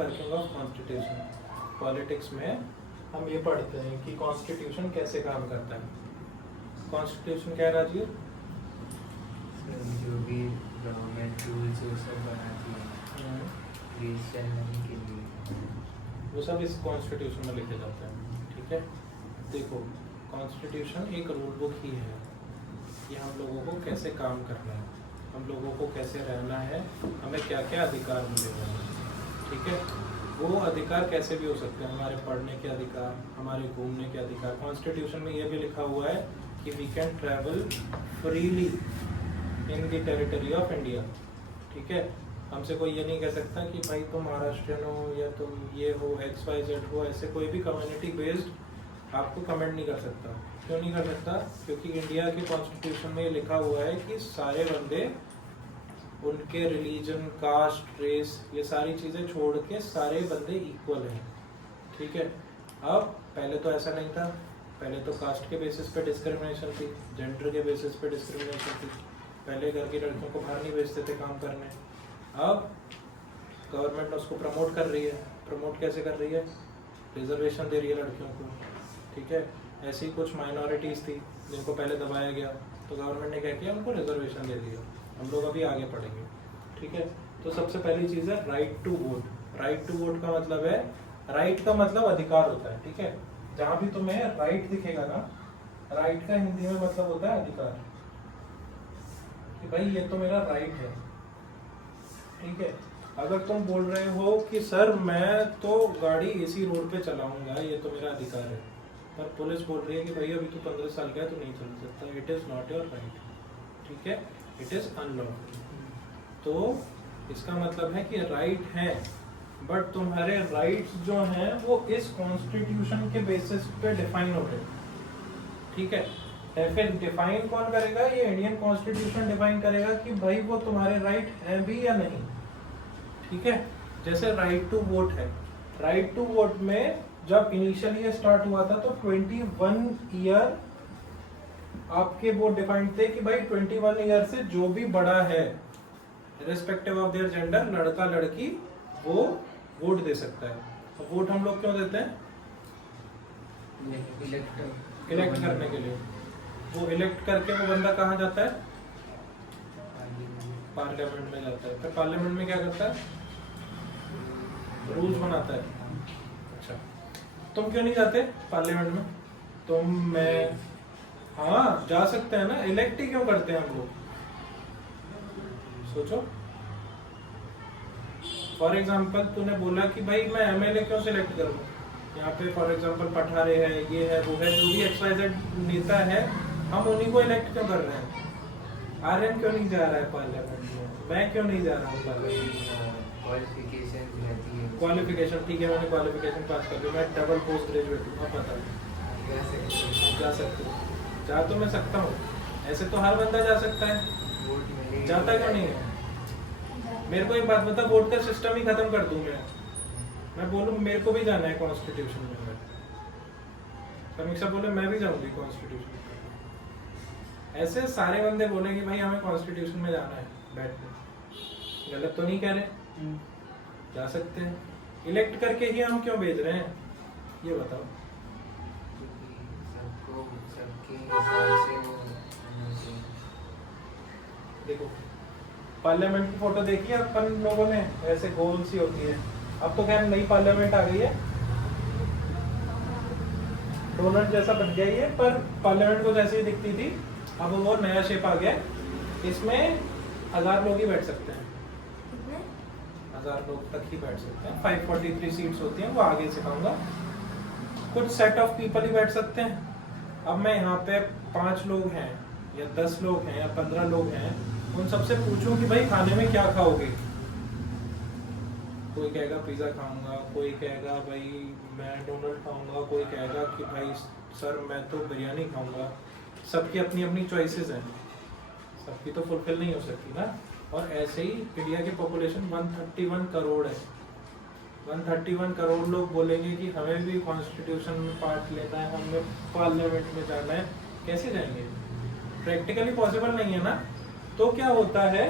Working of constitution. Politics में हम ये पढ़ते हैं कि कॉन्स्टिट्यूशन कैसे काम करता है। कॉन्स्टिट्यूशन क्या है राजीव? जो भी गवर्नमेंट रूल्स वो सब बनाती है देश चलाने के लिए, वो सब इस कॉन्स्टिट्यूशन में लिखे जाते हैं। ठीक है, देखो कॉन्स्टिट्यूशन एक रूल बुक ही है कि हम लोगों को कैसे काम करना है, हम लोगों को कैसे रहना है, हमें क्या क्या अधिकार मिलेगा। ठीक है, वो अधिकार कैसे भी हो सकते हैं, हमारे पढ़ने के अधिकार, हमारे घूमने के अधिकार। कॉन्स्टिट्यूशन में ये भी लिखा हुआ है कि we can travel freely in the territory of India. ठीक है, हमसे कोई ये नहीं कह सकता कि भाई तुम महाराष्ट्रियन हो या तुम ये हो XYZ हो, ऐसे कोई भी कम्युनिटी बेस्ड आपको कमेंट नहीं कर सकता। क्यों नहीं कर सकता? क्योंकि इंडिया के कॉन्स्टिट्यूशन में ये लिखा हुआ है कि सारे बंदे उनके रिलीजन, कास्ट, रेस, ये सारी चीज़ें छोड़ के सारे बंदे इक्वल हैं। ठीक है, अब पहले तो ऐसा नहीं था, पहले तो कास्ट के बेसिस पे डिस्क्रिमिनेशन थी, जेंडर के बेसिस पे डिस्क्रिमिनेशन थी, पहले घर की लड़कियों को बाहर नहीं भेजते थे काम करने। अब गवर्नमेंट उसको प्रमोट कर रही है। प्रमोट कैसे कर रही है? रिजर्वेशन दे रही है लड़कियों को। ठीक है, ऐसी कुछ माइनॉरिटीज़ थी जिनको पहले दबाया गया, तो गवर्नमेंट ने क्या किया, उनको रिजर्वेशन दे दिया। हम लोग अभी आगे पढ़ेंगे। ठीक है, तो सबसे पहली चीज़ है right to vote. Right to vote का मतलब है, राइट का मतलब अधिकार होता है। ठीक है, जहाँ भी तुम्हें राइट दिखेगा ना, राइट का हिंदी में मतलब होता है अधिकार, कि भाई ये तो मेरा राइट है। ठीक है, अगर तुम बोल रहे हो कि सर मैं तो गाड़ी इसी रोड पे चलाऊंगा, ये तो मेरा अधिकार है, पर पुलिस बोल रही है कि भाई अभी तो 15 साल का है तो नहीं चल सकता, it is not your right. ठीक है, इट इज अनलॉफुल। तो इसका मतलब है कि राइट है, बट तुम्हारे राइट्स जो हैं वो इस कॉन्स्टिट्यूशन के बेसिस पे डिफाइन हो रहे। ठीक है, फिर डिफाइन कौन करेगा? ये इंडियन कॉन्स्टिट्यूशन डिफाइन करेगा कि भाई वो तुम्हारे राइट हैं भी या नहीं। ठीक है, जैसे राइट टू वोट है। राइट टू वोट में जब इनिशियली ये स्टार्ट हुआ था तो 21 ईयर आपके वोट डिफाइंड थे कि भाई 21 ईयर से जो भी बड़ा है रिस्पेक्टिव ऑफ देयर जेंडर, लड़का लड़की, वो वोट दे सकता है। तो वोट हम लोग क्यों देते हैं? इलेक्ट करने के लिए। वो इलेक्ट करके वो बंदा कहाँ जाता है? पार्लियामेंट में जाता है। फिर पार्लियामेंट में क्या करता है? रूल्स बनाता है। अच्छा, तुम क्यों नहीं जाते पार्लियामेंट में? तुम, मैं, हाँ जा सकते हैं ना, इलेक्ट ही क्यों करते हैं हम लोग? सोचो, फॉर एग्जाम्पल तूने बोला कि भाई मैं MLA क्यों सिलेक्ट करूँ, यहाँ पे फॉर एग्जाम्पल पठारे है, ये है, वो है, जो भी XYZ नेता है, हम उन्हीं को इलेक्ट क्यों कर रहे हैं? आर्यन क्यों नहीं जा रहा है पार्लियामेंट में? मैं क्यों नहीं जा रहा हूँ पार्लियामेंट में? क्वालिफिकेशन, ठीक है, मैंने क्वालिफिकेशन पास कर ली, मैं डबल पोस्ट ग्रेजुएट हूँ, अब बता जा सकते हो? जा तो मैं सकता हूँ, ऐसे तो हर बंदा जा सकता है, जाता क्यों नहीं है? मेरे को एक बात बता, वोट का सिस्टम ही खत्म कर दूं मैं बोलूँ मेरे को भी जाना है कॉन्स्टिट्यूशन में, समीक्षा बोले मैं भी जाऊंगी कॉन्स्टिट्यूशन में, ऐसे सारे बंदे बोलेंगे भाई हमें कॉन्स्टिट्यूशन में जाना है, बैठ के। गलत तो नहीं कह रहे, जा सकते हैं। इलेक्ट करके ही हम क्यों भेज रहे हैं, ये बताओ? देखो पार्लियामेंट की फोटो देखी है अपन लोगों ने, ऐसे गोल सी होती है। अब तो खैर नई पार्लियामेंट आ गई है, डोनट जैसा बन गया ये, पर पार्लियामेंट को जैसे ही दिखती थी अब वो नया शेप आ गया। इसमें 1000 लोग ही बैठ सकते हैं, 1000 लोग तक ही बैठ सकते हैं। 543 सीट्स होती हैं, वो आगे सिखाऊंगा। कुछ सेट ऑफ पीपल ही बैठ सकते हैं। अब मैं यहाँ पे 5 लोग हैं या 10 लोग हैं या 15 लोग हैं, उन सबसे पूछूं कि भाई खाने में क्या खाओगे? कोई कहेगा पिज़्ज़ा खाऊंगा, कोई कहेगा भाई मैं डोनट खाऊंगा, कोई कहेगा कि भाई सर मैं तो बिरयानी खाऊंगा। सबकी अपनी अपनी चॉइसेस हैं, सबकी तो फुलफिल नहीं हो सकती ना। और ऐसे ही इंडिया की पॉपुलेशन 131 करोड़ है। 131 करोड़ लोग बोलेंगे कि हमें भी कॉन्स्टिट्यूशन में पार्ट लेना है, हमें पार्लियामेंट में जाना है, कैसे जाएंगे? प्रैक्टिकली पॉसिबल नहीं है ना। तो क्या होता है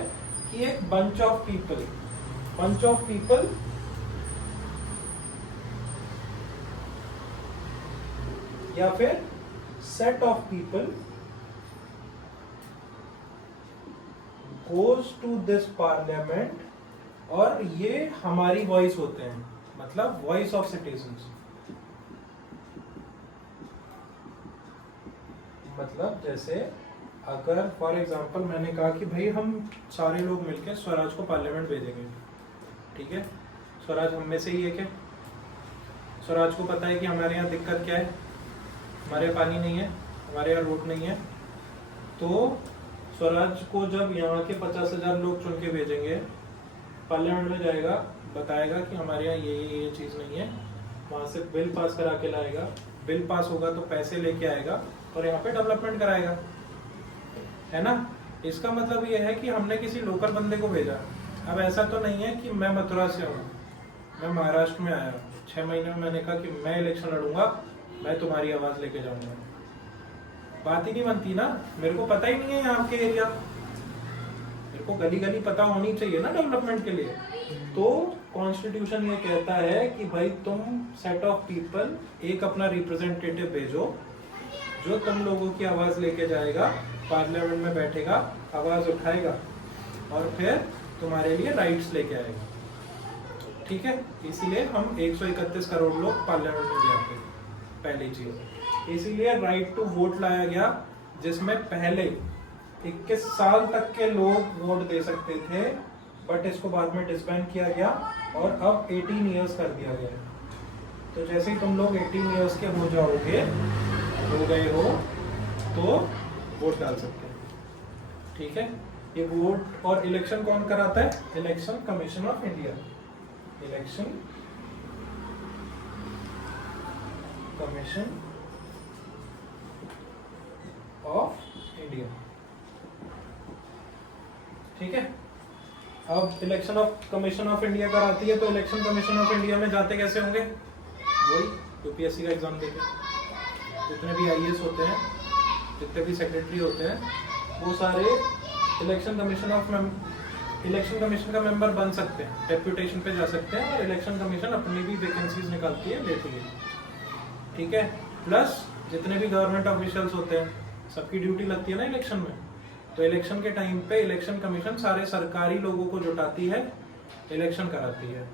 कि एक बंच ऑफ पीपल या फिर set of people goes to this parliament, और ये हमारी वॉइस होते हैं, मतलब वॉइस ऑफ सिटीजन्स। मतलब जैसे अगर फॉर एग्जांपल मैंने कहा कि भाई हम सारे लोग मिलकर स्वराज को पार्लियामेंट भेजेंगे, ठीक है, स्वराज हम में से ही है क्या? स्वराज को पता है कि हमारे यहाँ दिक्कत क्या है, हमारे यहाँ पानी नहीं है, हमारे यहाँ रोड नहीं है, तो स्वराज को जब यहाँ के 50,000 लोग चुन के भेजेंगे, पार्लियामेंट में जाएगा, बताएगा कि हमारे यहाँ ये चीज़ नहीं है, वहाँ से बिल पास करा के लाएगा, बिल पास होगा तो पैसे लेके आएगा और यहाँ पे डेवलपमेंट कराएगा, है ना। इसका मतलब ये है कि हमने किसी लोकल बंदे को भेजा। अब ऐसा तो नहीं है कि मैं मथुरा से हूँ, मैं महाराष्ट्र में आया, 6 महीने में मैंने कहा कि मैं इलेक्शन लड़ूंगा, मैं तुम्हारी आवाज़ लेके जाऊंगा। बात ही नहीं बनती ना, मेरे को पता ही नहीं है यहाँ के एरिया, मेरे को गली गली पता होनी चाहिए ना डेवलपमेंट के लिए। तो कॉन्स्टिट्यूशन ये कहता है कि भाई तुम सेट ऑफ पीपल, एक अपना रिप्रेजेंटेटिव भेजो जो तुम लोगों की आवाज लेके जाएगा, पार्लियामेंट में बैठेगा, आवाज उठाएगा और फिर तुम्हारे लिए राइट्स लेके आएगा, ठीक है। इसीलिए हम 131 करोड़ लोग पार्लियामेंट में जाते हैं, पहली चीज। इसीलिए राइट टू वोट लाया गया, जिसमें पहले 21 साल तक के लोग वोट दे सकते थे, बट इसको बाद में डिसबैन किया गया और अब 18 ईयर्स कर दिया गया है। तो जैसे ही तुम लोग 18 ईयर्स के हो जाओगे, हो गए हो, तो वोट डाल सकते हैं, ठीक है। ये वोट और इलेक्शन कौन कराता है? Election commission of India, election commission of India, ठीक है। अब election of commission of India कराती है, तो इलेक्शन कमीशन ऑफ इंडिया में जाते कैसे होंगे? वही यूपीएससी का एग्जाम देके, जितने भी आईएएस होते हैं, जितने भी सेक्रेटरी होते हैं, वो सारे इलेक्शन कमीशन का मेंबर बन सकते हैं, डेप्यूटेशन पे जा सकते हैं, और इलेक्शन कमीशन अपनी भी वैकेंसीज निकालती है, लेती है, ठीक है। प्लस जितने भी गवर्नमेंट ऑफिशियल्स होते हैं, सबकी ड्यूटी लगती है ना इलेक्शन में, तो इलेक्शन के टाइम पे इलेक्शन कमीशन सारे सरकारी लोगों को जुटाती है, इलेक्शन कराती है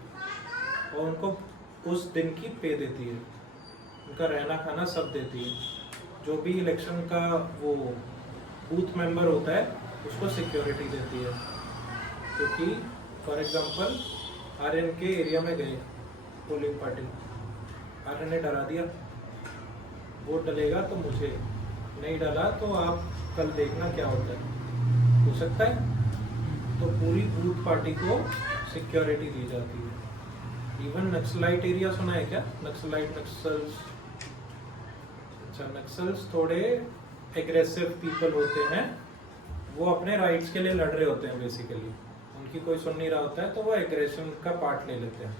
और उनको उस दिन की पे देती है, उनका रहना खाना सब देती है। जो भी इलेक्शन का वो बूथ मेंबर होता है, उसको सिक्योरिटी देती है, क्योंकि फॉर एग्जांपल आर्यन के एरिया में गए पोलिंग पार्टी, आर्यन ने डरा दिया, वोट डलेगा तो मुझे, नहीं डाला तो आप कल देखना क्या होता है, हो सकता है। तो पूरी बूथ पार्टी को सिक्योरिटी दी जाती है। इवन नक्सलाइट एरिया सुना है क्या? नक्सल्स, अच्छा, नक्सल्स थोड़े एग्रेसिव पीपल होते हैं, वो अपने राइट्स के लिए लड़ रहे होते हैं बेसिकली, उनकी कोई सुन नहीं रहा होता है, तो वो एग्रेशन का पार्ट ले लेते हैं,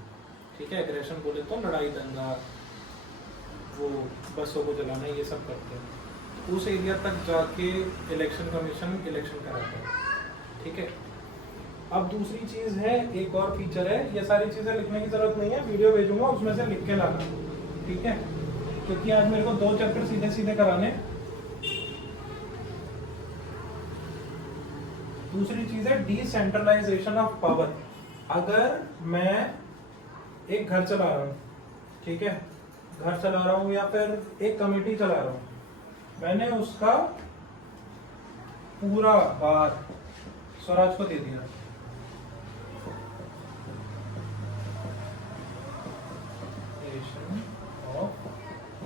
ठीक है। एग्रेशन बोले तो लड़ाई दंगा, वो बसों को जलाना, ये सब करते हैं। उस एरिया तक जाके इलेक्शन कमीशन इलेक्शन कराता है, ठीक है। अब दूसरी चीज है, एक और फीचर है, ये सारी चीजें लिखने की जरूरत नहीं है, वीडियो भेजूंगा उसमें से लिख के लाना, ठीक है, क्योंकि आज मेरे को 2 चैप्टर सीधे सीधे कराने। दूसरी चीज है डिसेंट्रलाइजेशन ऑफ पावर। अगर मैं एक घर चला रहा हूँ, ठीक है, घर चला रहा हूँ या फिर एक कमेटी चला रहा हूँ, मैंने उसका पूरा भार स्वराज को दे दिया,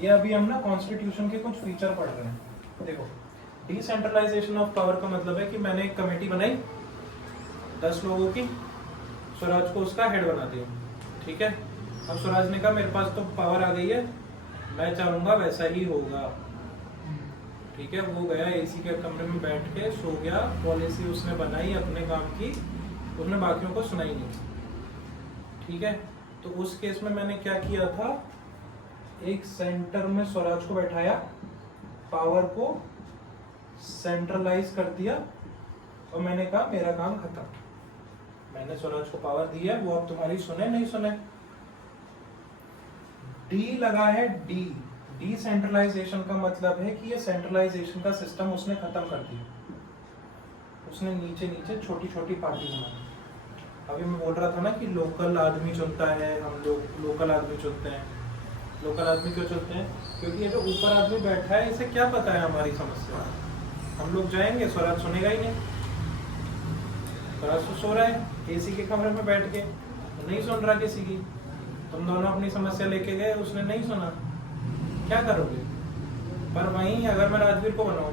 ये अभी हम ना कॉन्स्टिट्यूशन के कुछ फीचर पढ़ रहे हैं। देखो, डिसेंट्रलाइजेशन ऑफ पावर का मतलब है कि मैंने एक कमेटी बनाई 10 लोगों की, स्वराज को उसका हेड बना दिया, ठीक है। अब स्वराज ने कहा मेरे पास तो पावर आ गई है, मैं चाहूंगा वैसा ही होगा, ठीक है। वो गया एसी के कमरे में बैठ के सो गया, पॉलिसी उसने बनाई अपने काम की, उसने बाकियों को सुनाई नहीं, ठीक है। तो उस केस में मैंने क्या किया था, एक सेंटर में स्वराज को बैठाया, पावर को सेंट्रलाइज कर दिया और मैंने कहा मेरा काम खत्म, मैंने स्वराज को पावर दी है, वो अब तुम्हारी सुने नहीं सुने। डी लगा है, डी डिसेंट्रलाइजेशन का मतलब है कि ये सेंट्रलाइजेशन का सिस्टम उसने खत्म कर दिया, उसने नीचे नीचे छोटी छोटी पार्टी बनाई। अभी मैं बोल रहा था ना कि लोकल आदमी चुनता है, हम लोग लोकल आदमी चुनते हैं। लोकल आदमी क्यों चुनते हैं? क्योंकि ये जो ऊपर आदमी बैठा है इसे क्या पता है हमारी समस्या। हम लोग जाएंगे, स्वराज सुनेगा ही नहीं। स्वराज तो सो रहा है एसी के कमरे में बैठ के, नहीं सुन रहा किसी की। तुम दोनों अपनी समस्या लेके गए, उसने नहीं सुना, क्या करोगे? पर वहीं अगर मैं राजवीर को बनाऊं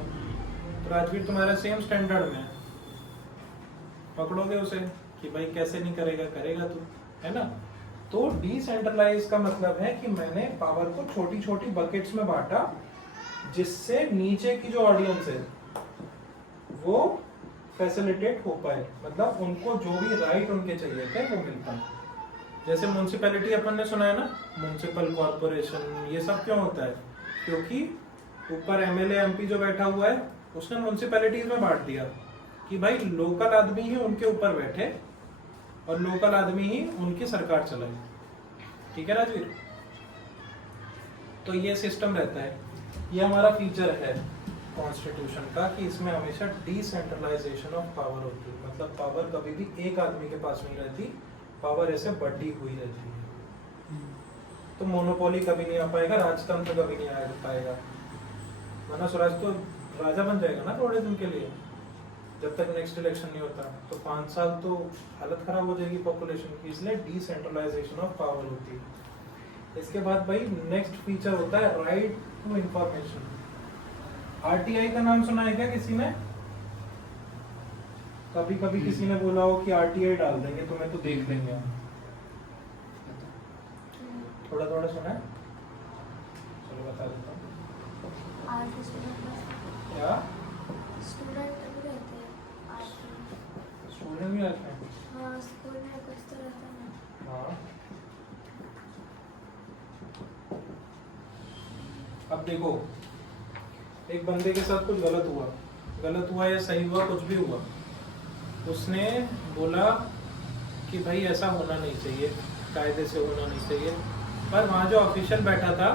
तो राजवीर तुम्हारा सेम स्टैंडर्ड में है, पकड़ोगे उसे कि भाई कैसे नहीं करेगा, करेगा तू, है ना। तो डिसेंट्रलाइज का मतलब है कि मैंने पावर को छोटी छोटी बकेट्स में बांटा, जिससे नीचे की जो ऑडियंस है वो फैसिलिटेट हो पाए, मतलब उनको जो भी राइट उनके चाहिए थे वो मिल पाए। जैसे म्युनिसिपैलिटी अपन ने सुना है ना, म्युनिसिपल कॉर्पोरेशन, ये सब क्यों होता है? क्योंकि ऊपर एमएलए एमपी जो बैठा हुआ है उसने म्युनिसिपैलिटीज में बांट दिया कि भाई लोकल आदमी ही उनके ऊपर बैठे और लोकल आदमी ही उनकी सरकार चलाए। ठीक है राजवीर? तो ये सिस्टम रहता है, ये हमारा फीचर है कॉन्स्टिट्यूशन का कि इसमें हमेशा डिसेंट्रलाइजेशन ऑफ पावर होती है, मतलब पावर कभी भी एक आदमी के पास नहीं रहती, पावर ऐसे बढ़ी हुई रहती है। तो मोनोपोली कभी नहीं आ पाएगा, राजतंत्र कभी नहीं आ पाएगा, वरना स्वराज तो राजा बन जाएगा ना थोड़े दिन के लिए, जब तक नेक्स्ट इलेक्शन नहीं होता। तो 5 साल तो हालत खराब हो जाएगी पॉपुलेशन की, इसलिए डिसेंट्रलाइजेशन ऑफ पावर होती है। इसके बाद भाई नेक्स्ट फीचर होता है राइट टू इंफॉर्मेशन। आरटीआई का नाम सुना है क्या किसी ने? कभी कभी किसी ने बोला हो कि आरटीआई डाल देंगे तुम्हें तो देख लेंगे हम, थोड़ा थोड़ा सुना है? चलो बता देता हूँ। क्या स्टूडेंट भी रहते हैं आर्ट स्टूडेंट भी आते हैं? हाँ, स्कूल में कुछ तो रहता है। हाँ। अब देखो, एक बंदे के साथ कुछ गलत हुआ या सही हुआ, कुछ भी हुआ, उसने बोला कि भाई ऐसा होना नहीं चाहिए, कायदे से होना नहीं चाहिए, पर वहाँ जो ऑफिशियल बैठा था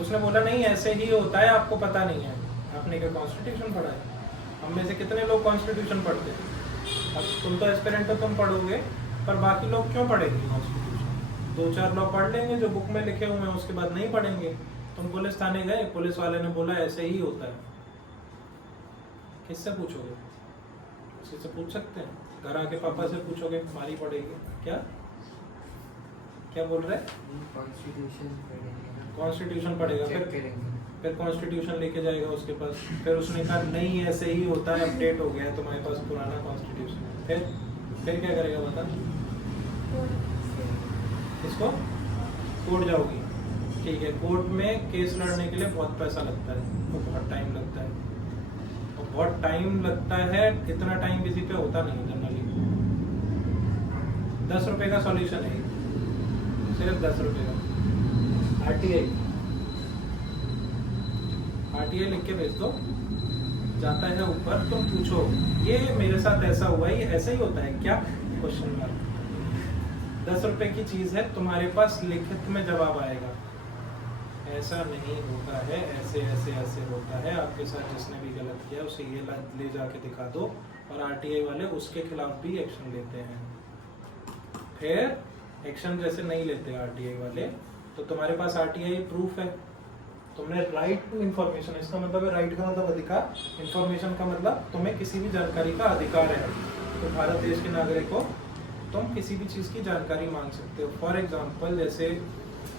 उसने बोला नहीं ऐसे ही होता है, आपको पता नहीं है, आपने क्या कॉन्स्टिट्यूशन पढ़ा है? हम में से कितने लोग कॉन्स्टिट्यूशन पढ़ते हैं? अब तुम तो एस्पिरेंट हो, तुम पढ़ोगे, पर बाकी लोग क्यों पढ़ेंगे कॉन्स्टिट्यूशन? 2-4 लोग पढ़ लेंगे जो बुक में लिखे हुए हैं, उसके बाद नहीं पढ़ेंगे। तुम पुलिस थाने गए, पुलिस वाले ने बोला ऐसे ही होता है, किससे पूछोगे? किसी से पूछ सकते हैं? घर आके पापा से पूछोगे, मारी पड़ेगी। क्या क्या बोल रहे? कॉन्स्टिट्यूशन पढ़ेगा, फिर कॉन्स्टिट्यूशन लेके जाएगा उसके पास, फिर उसने कहा नहीं ऐसे ही होता है, अपडेट हो गया है तुम्हारे पास पुराना कॉन्स्टिट्यूशन, फिर क्या करेगा बता? इसको कोर्ट जाओगी, ठीक है, कोर्ट में केस लड़ने के लिए बहुत पैसा लगता है, तो बहुत टाइम लगता है, और बहुत टाइम लगता है, इतना टाइम किसी पे होता नहीं जनरली। 10 रुपए का सॉल्यूशन है, सिर्फ 10 रुपए का। आरटीआई लिख के भेज दो, जाता है ऊपर, तुम पूछो ये मेरे साथ ऐसा हुआ, ये ऐसा ही होता है क्या? Question mark. 10 रुपए की चीज है, तुम्हारे पास लिखित में जवाब आएगा, ऐसा नहीं होता है, ऐसे ऐसे ऐसे होता है, आपके साथ जिसने भी गलत किया उसे ये ले जाके दिखा दो, और आरटीआई वाले उसके खिलाफ भी एक्शन लेते हैं। फिर एक्शन जैसे नहीं लेते आरटीआई वाले, तो तुम्हारे पास आरटीआई प्रूफ है, तुमने राइट टू इंफॉर्मेशन, इसका मतलब है राइट का मतलब अधिकार, इंफॉर्मेशन का मतलब तुम्हें किसी भी जानकारी का अधिकार है। तो भारत देश के नागरिक हो, तुम किसी भी चीज़ की जानकारी मांग सकते हो। फॉर एग्जांपल जैसे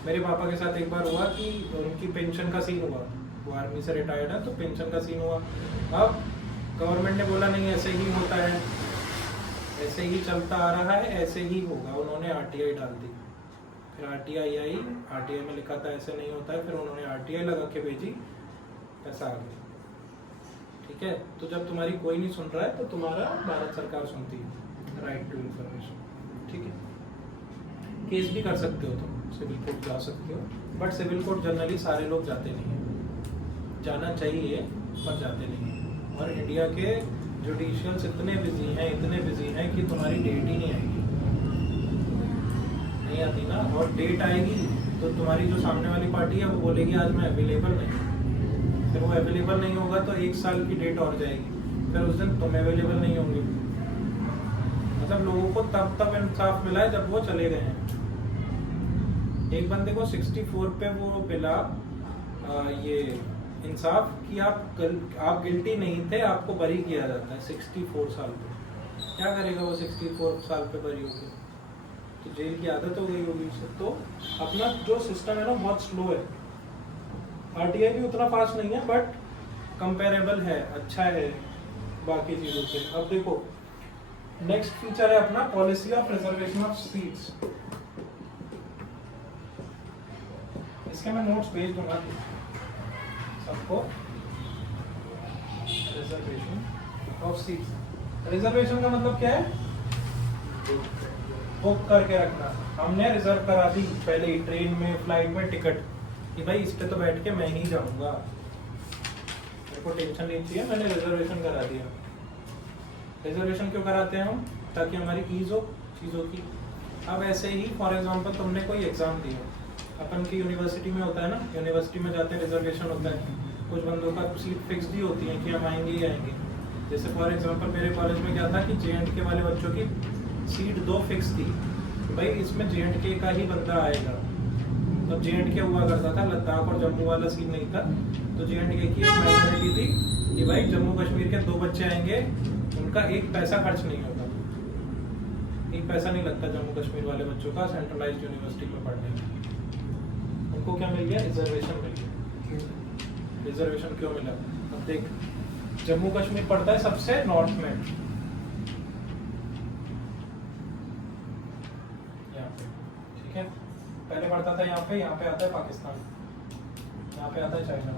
मेरे पापा के साथ एक बार हुआ कि उनकी पेंशन का सीन हुआ, वो आर्मी से रिटायर्ड है, तो पेंशन का सीन हुआ। अब गवर्नमेंट ने बोला नहीं ऐसे ही होता है, ऐसे ही चलता आ रहा है, ऐसे ही होगा, उन्होंने आरटीआई डाल दी। फिर आरटीआई आई, आरटीआई में लिखा था ऐसे नहीं होता है, फिर उन्होंने आरटीआई लगा के भेजी, पैसा आ गया। ठीक है, तो जब तुम्हारी कोई नहीं सुन रहा है तो तुम्हारा भारत सरकार सुनती है, राइट टू इंफॉर्मेशन। ठीक है, केस भी कर सकते हो, तुम सिविल कोर्ट जा सकते हो, बट सिविल कोर्ट जनरली सारे लोग जाते नहीं हैं, जाना चाहिए पर जाते नहीं हैं। और इंडिया के जुडिशियल्स इतने बिजी हैं कि तुम्हारी डेट ही नहीं आएगी, नहीं आती ना, और डेट आएगी तो तो तुम्हारी जो सामने वाली पार्टी है वो बोलेगी आज मैं अवेलेबल नहीं हूँ। फिर वो अवेलेबल नहीं होगा तो 1 साल की डेट और जाएगी, फिर उस दिन तुम अवेलेबल नहीं होंगे। मतलब लोगों को तब इंसाफ मिला है जब वो चले गए हैं। एक बंदे को 64 पे वो मिला ये इंसाफ कि आप गिल्टी नहीं थे, आपको बरी किया जाता है 64 साल पे। क्या करेगा वो 64 साल पे बरी होकर? तो जेल की आदत हो गई होगी उसे। तो अपना जो सिस्टम है ना बहुत स्लो है। आरटीआई भी उतना फास्ट नहीं है बट कंपेरेबल है, अच्छा है बाकी चीज़ों से। अब देखो नेक्स्ट फीचर है अपना policy of reservation of seats. इसके मैं नोट्स भेज दूंगा सबको। रिजर्वेशन ऑफ सीट्स, रिजर्वेशन का मतलब क्या है? बुक करके रखना। हमने रिजर्व करा दी पहले ही ट्रेन में, फ्लाइट में टिकट कि भाई इस पे तो बैठ के मैं ही जाऊंगा, मेरे को टेंशन नहीं चाहिए, मैंने रिजर्वेशन करा दिया। रिजर्वेशन क्यों कराते हैं हम? ताकि हमारी ईज हो चीज़ों की। अब ऐसे ही फॉर एग्जांपल तुमने कोई एग्जाम दिया, अपन की यूनिवर्सिटी में होता है ना, यूनिवर्सिटी में जाते हैं रिजर्वेशन होता है, कुछ बंदों का सीट फिक्स ही होती है कि हम आएंगे ही आएंगे। जैसे फॉर एग्जांपल मेरे कॉलेज में क्या था कि JNK वाले बच्चों की सीट 2 फिक्स थी, भाई इसमें JNK का ही बंदा आएगा। तब JNK हुआ करता था, लद्दाख और जम्मू वाला सीन नहीं था। तो JNK की एक मेंटालिटी थी कि भाई जम्मू कश्मीर के 2 बच्चे आएंगे, उनका 1 पैसा खर्च नहीं होगा, 1 पैसा नहीं लगता जम्मू कश्मीर वाले बच्चों का सेंट्रलाइज्ड यूनिवर्सिटी में पढ़ने में। उनको क्या मिल गया? रिजर्वेशन मिल गया। रिजर्वेशन क्यों मिला? अब देख, जम्मू कश्मीर पड़ता है सबसे नॉर्थ में, यहाँ पे, ठीक है। पहले पड़ता था यहाँ पे आता है पाकिस्तान, यहाँ पे आता है चाइना।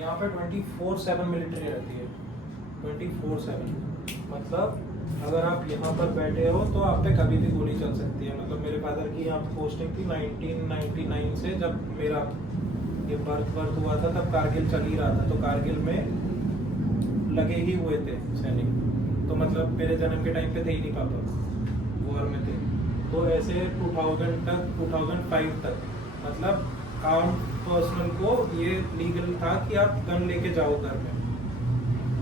यहाँ पे 24/7 मिलिट्री रहती है, 24/7। मतलब अगर आप यहाँ पर बैठे हो तो आप पे कभी भी गोली चल सकती है। मतलब मेरे फादर की यहाँ पे पोस्टिंग थी 1999 से, जब मेरा ये बर्थ हुआ था तब कारगिल चल ही रहा था। तो कारगिल में लगे ही हुए थे सैनिक, तो मतलब मेरे जन्म के टाइम पे थे ही नहीं पापा, वॉर में थे। तो ऐसे 2005 तक मतलब आर्म पर्सनल को ये लीगल था कि आप गन लेके जाओ घर में।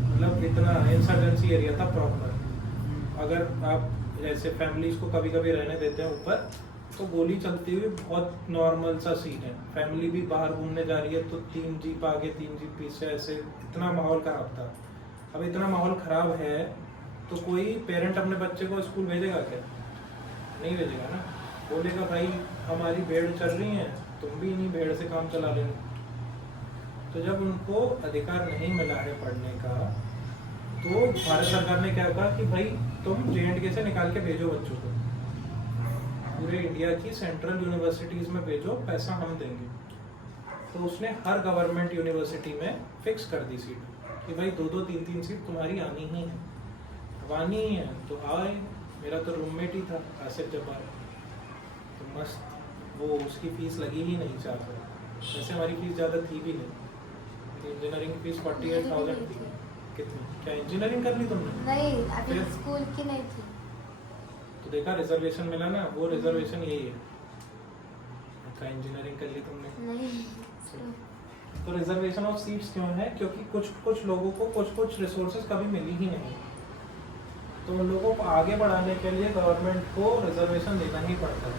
मतलब इतना इंसर्जेंसी एरिया था प्रॉपर। अगर आप जैसे फैमिलीज को कभी कभी रहने देते हैं ऊपर, तो गोली चलती हुई बहुत नॉर्मल सा सीन है। फैमिली भी बाहर घूमने जा रही है तो 3 जीप आगे 3 जीप पीछे, ऐसे इतना माहौल खराब था। अब इतना माहौल खराब है तो कोई पेरेंट अपने बच्चे को स्कूल भेजेगा क्या? नहीं भेजेगा ना। बोलेगा भाई हमारी भेड़ चल रही है, तुम भी इन्हीं भेड़ से काम चला लेना। तो जब उनको अधिकार नहीं मिला है पढ़ने का, तो भारत सरकार ने क्या कहा कि भाई तुम JNK से निकाल के भेजो बच्चों को, पूरे इंडिया की सेंट्रल यूनिवर्सिटीज में भेजो, पैसा हम देंगे। तो उसने हर गवर्नमेंट यूनिवर्सिटी में फिक्स कर दी सीट कि भाई 2-2, 3-3 सीट तुम्हारी आनी ही है। अब आनी ही है तो आए। मेरा तो रूममेट ही था आसिफ जब्बार, तो मस्त, वो उसकी फीस लगी ही नहीं 4 साल। वैसे हमारी फीस ज़्यादा थी भी नहीं, इंजीनियरिंग फीस 48,000 थी। कितनी? क्या इंजीनियरिंग कर ली तुमने? नहीं, अभी फिर? स्कूल की नहीं थी। तो देखा रिजर्वेशन मिला ना, वो रिजर्वेशन यही है। क्या इंजीनियरिंग कर ली तुमने? नहीं। तो रिजर्वेशन ऑफ सीट्स क्यों है? क्योंकि कुछ लोगों को कुछ रिसोर्सेज कभी मिली ही नहीं, तो उन लोगों को आगे बढ़ाने के लिए गवर्नमेंट को रिजर्वेशन देना ही पड़ता है।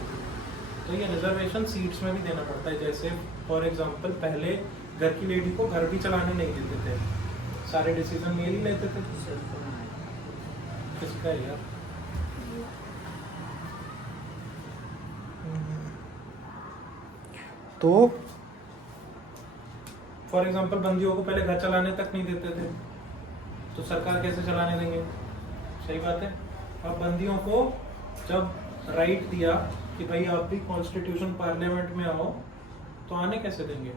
तो ये रिजर्वेशन सीट्स में भी देना पड़ता है। जैसे फॉर एग्जांपल पहले घर की लेडी को घर भी चलाने नहीं देते थे, सारे डिसीजन मेल ही लेते थे। किसका है यार? तो फॉर एग्जांपल बंदियों को पहले घर चलाने तक नहीं देते थे, तो सरकार कैसे चलाने देंगे? सही बात है। अब बंदियों को जब राइट दिया कि भाई आप भी कॉन्स्टिट्यूशन पार्लियामेंट में आओ, तो आने कैसे देंगे?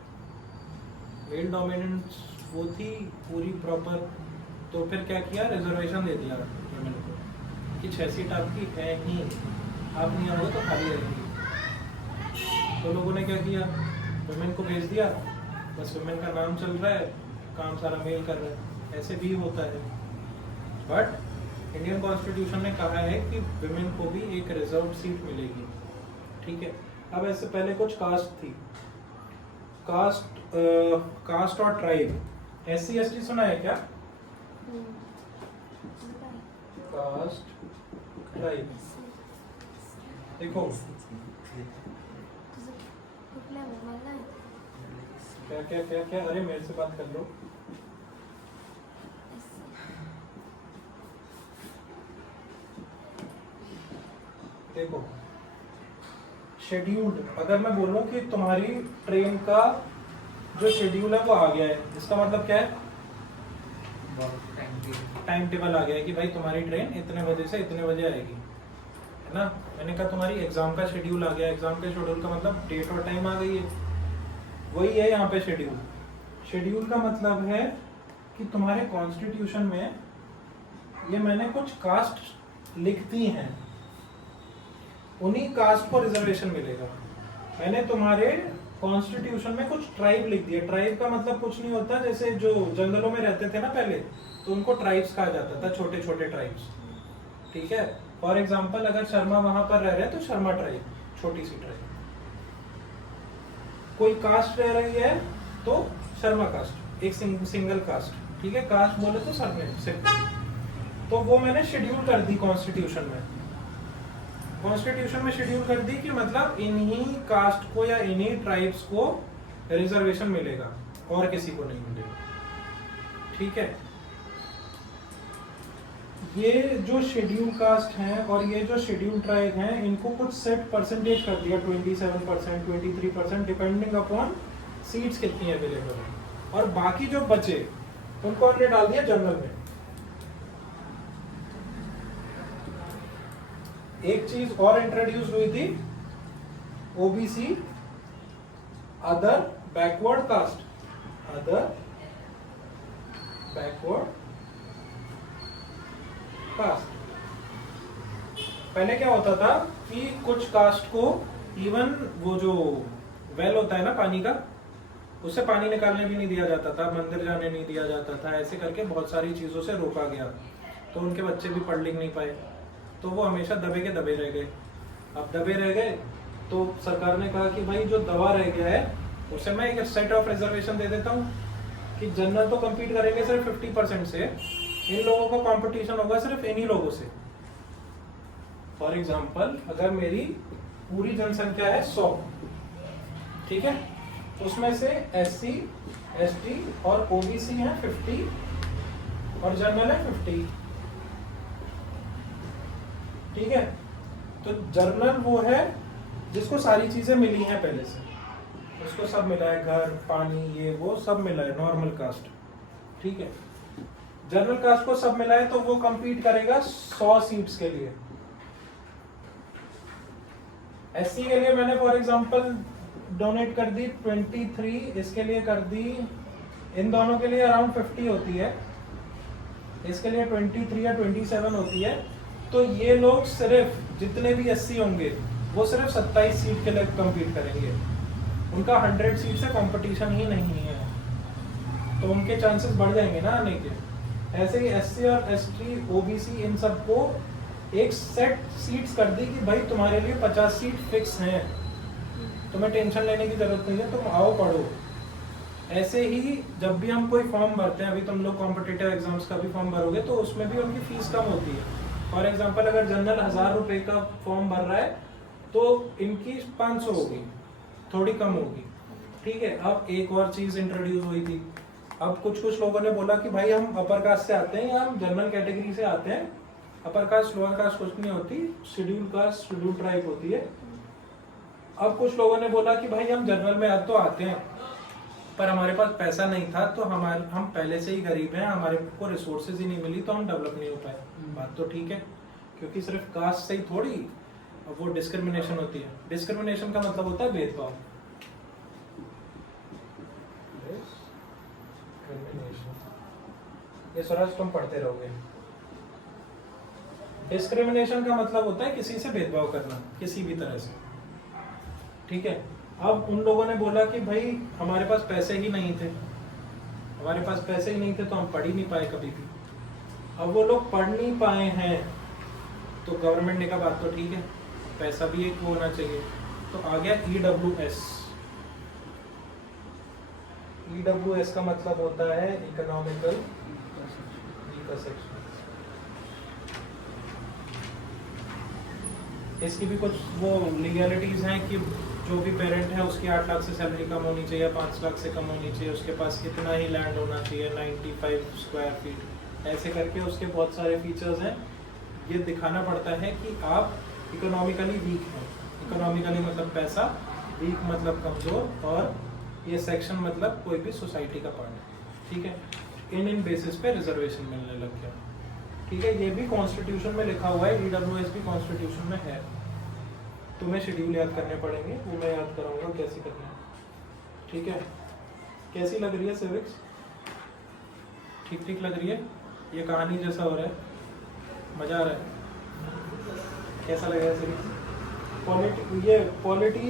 मेल डोमिनेंस वो थी पूरी प्रॉपर। तो फिर क्या किया? रिजर्वेशन दे दिया वुमेन को कि 6 सीट आपकी है ही, आप नहीं आओगे तो खाली रहेंगी। तो लोगों ने क्या किया? वुमेन को भेज दिया, बस वुमेन का नाम चल रहा है, काम सारा मेल कर रहा है। ऐसे भी होता है। बट इंडियन कॉन्स्टिट्यूशन ने कहा है कि वुमेन को भी एक रिजर्व सीट मिलेगी, ठीक है। अब ऐसे पहले कुछ कास्ट थी, कास्ट और ट्राइब। SC ST सुना है क्या? Caste tribe. देखो क्या क्या क्या क्या, अरे मेरे से बात कर लो। देखो शेड्यूल्ड, अगर मैं बोलूं कि तुम्हारी ट्रेन का जो शेड्यूल है वो आ गया है, इसका मतलब क्या है? टाइम टेबल आ गया है कि भाई तुम्हारी ट्रेन इतने बजे से इतने बजे आएगी, है ना। मैंने कहा तुम्हारी एग्जाम का शेड्यूल आ गया, एग्जाम के शेड्यूल का मतलब डेट और टाइम आ गई है, वही है यहाँ पे शेड्यूल। शेड्यूल का मतलब है कि तुम्हारे कॉन्स्टिट्यूशन में ये मैंने कुछ कास्ट लिख दी हैं, उन्हीं कास्ट को रिजर्वेशन मिलेगा। मैंने तुम्हारे कॉन्स्टिट्यूशन में कुछ ट्राइब लिख दिया। ट्राइब का मतलब कुछ नहीं होता, जैसे जो जंगलों में रहते थे ना पहले, तो उनको ट्राइब्स कहा जाता था, छोटे छोटे ट्राइब्स, ठीक है। फॉर एग्जाम्पल अगर शर्मा वहां पर रह रहे हैं तो शर्मा ट्राइब, छोटी सी ट्राइब। कोई कास्ट रह रही है तो शर्मा कास्ट, एक सिंगल कास्ट, ठीक है। कास्ट बोले तो सरनेम सिंपल। तो वो मैंने शेड्यूल कर दी कॉन्स्टिट्यूशन में। कॉन्स्टिट्यूशन में शेड्यूल कर दी कि मतलब इन्हीं कास्ट को या इन्हीं ट्राइब्स को रिजर्वेशन मिलेगा और किसी को नहीं मिलेगा, ठीक है। ये जो शेड्यूल कास्ट हैं और ये जो शेड्यूल ट्राइब हैं, इनको कुछ सेट परसेंटेज कर दिया, 27%, 23%, डिपेंडिंग अपॉन सीट्स कितनी अवेलेबल है। और बाकी जो बचे उनको हमने डाल दिया जनरल में। एक चीज और इंट्रोड्यूस हुई थी, OBC, other backward caste, other backward caste. पहले क्या होता था कि कुछ कास्ट को इवन वो जो वेल होता है ना पानी का, उससे पानी निकालने भी नहीं दिया जाता था, मंदिर जाने नहीं दिया जाता था, ऐसे करके बहुत सारी चीजों से रोका गया। तो उनके बच्चे भी पढ़ लिख नहीं पाए, तो वो हमेशा दबे के दबे रह गए। अब दबे रह गए तो सरकार ने कहा कि भाई जो दबा रह गया है उसे मैं एक सेट ऑफ रिजर्वेशन दे देता हूँ कि जनरल तो कम्पीट करेंगे सिर्फ 50% से, इन लोगों का कंपटीशन होगा सिर्फ इन्हीं लोगों से। फॉर एग्जाम्पल अगर मेरी पूरी जनसंख्या है 100, ठीक है, उसमें से SC ST और OBC है 50 और जनरल है 50, ठीक है। तो जनरल वो है जिसको सारी चीजें मिली हैं पहले से, उसको सब मिला है, घर पानी ये वो सब मिला है, नॉर्मल कास्ट, ठीक है। जनरल कास्ट को सब मिला है तो वो compete करेगा 100 सीट्स के लिए। SC के लिए मैंने फॉर एग्जांपल डोनेट कर दी 23, इसके लिए कर दी, इन दोनों के लिए अराउंड 50 होती है, इसके लिए 23 या 27 होती है। तो ये लोग सिर्फ जितने भी SC होंगे वो सिर्फ 27 सीट के लिए compete करेंगे, उनका 100 सीट से कंपटीशन ही नहीं है, तो उनके चांसेस बढ़ जाएंगे ना आने के। ऐसे ही SC और ST OBC इन सबको एक सेट सीट्स कर दी कि भाई तुम्हारे लिए 50 सीट फिक्स हैं, तुम्हें टेंशन लेने की जरूरत नहीं है, तुम आओ पढ़ो। ऐसे ही जब भी हम कोई फॉर्म भरते हैं, अभी तुम लोग कॉम्पिटिटिव एग्जाम्स का भी फॉर्म भरोगे तो उसमें भी उनकी फीस कम होती है। फॉर एग्जाम्पल अगर जनरल 1000 रुपए का फॉर्म भर रहा है तो इनकी 500 होगी, थोड़ी कम होगी, ठीक है। अब एक और चीज इंट्रोड्यूस हुई थी, अब कुछ लोगों ने बोला कि भाई हम अपर कास्ट से आते हैं या हम जनरल कैटेगरी से आते हैं, अपर कास्ट लोअर कास्ट कुछ नहीं होती, शेड्यूल कास्ट शेड्यूल ट्राइब होती है। अब कुछ लोगों ने बोला कि भाई हम जनरल में तो आते हैं पर हमारे पास पैसा नहीं था, तो हम पहले से ही गरीब हैं, हमारे को रिसोर्सेज ही नहीं मिली तो हम डेवलप नहीं हो पाए। बात तो ठीक है, क्योंकि सिर्फ कास्ट से ही थोड़ी वो डिस्क्रिमिनेशन होती है। डिस्क्रिमिनेशन का मतलब होता है भेदभाव। ये स्वराज तुम पढ़ते रहोगे। डिस्क्रिमिनेशन का मतलब होता है किसी से भेदभाव करना किसी भी तरह से, ठीक है। अब उन लोगों ने बोला कि भाई हमारे पास पैसे ही नहीं थे, हमारे पास पैसे ही नहीं थे तो हम पढ़ ही नहीं पाए कभी भी। अब वो लोग पढ़ नहीं पाए हैं तो गवर्नमेंट ने कहा बात तो ठीक है, पैसा भी एक होना चाहिए, तो तो आ गया EWS। EWS का मतलब होता है इकोनॉमिकल सेक्शन। इसकी भी कुछ वो लीगैलिटीज हैं कि जो भी पेरेंट है उसकी 8 लाख से सैलरी कम होनी चाहिए, 5 लाख से कम होनी चाहिए, उसके पास इतना ही लैंड होना चाहिए, 95 स्क्वायर फीट, ऐसे करके उसके बहुत सारे फीचर्स हैं। ये दिखाना पड़ता है कि आप इकोनॉमिकली वीक हैं। इकोनॉमिकली मतलब पैसा, वीक मतलब कमज़ोर, और ये सेक्शन मतलब कोई भी सोसाइटी का पार्ट। ठीक है, इन बेसिस पे रिजर्वेशन मिलने लग गया। ठीक है, ये भी कॉन्स्टिट्यूशन में लिखा हुआ है, EWS भी कॉन्स्टिट्यूशन में है। तुम्हें शेड्यूल याद करने पड़ेंगे, वो मैं याद कराऊंगा कैसे करना है। ठीक है, कैसी लग रही है सिविक्स? ठीक ठीक लग रही है? ये कहानी जैसा हो रहा है? मज़ा आ रहा है? कैसा लग रहा है सिविक्स? ये पॉलिटी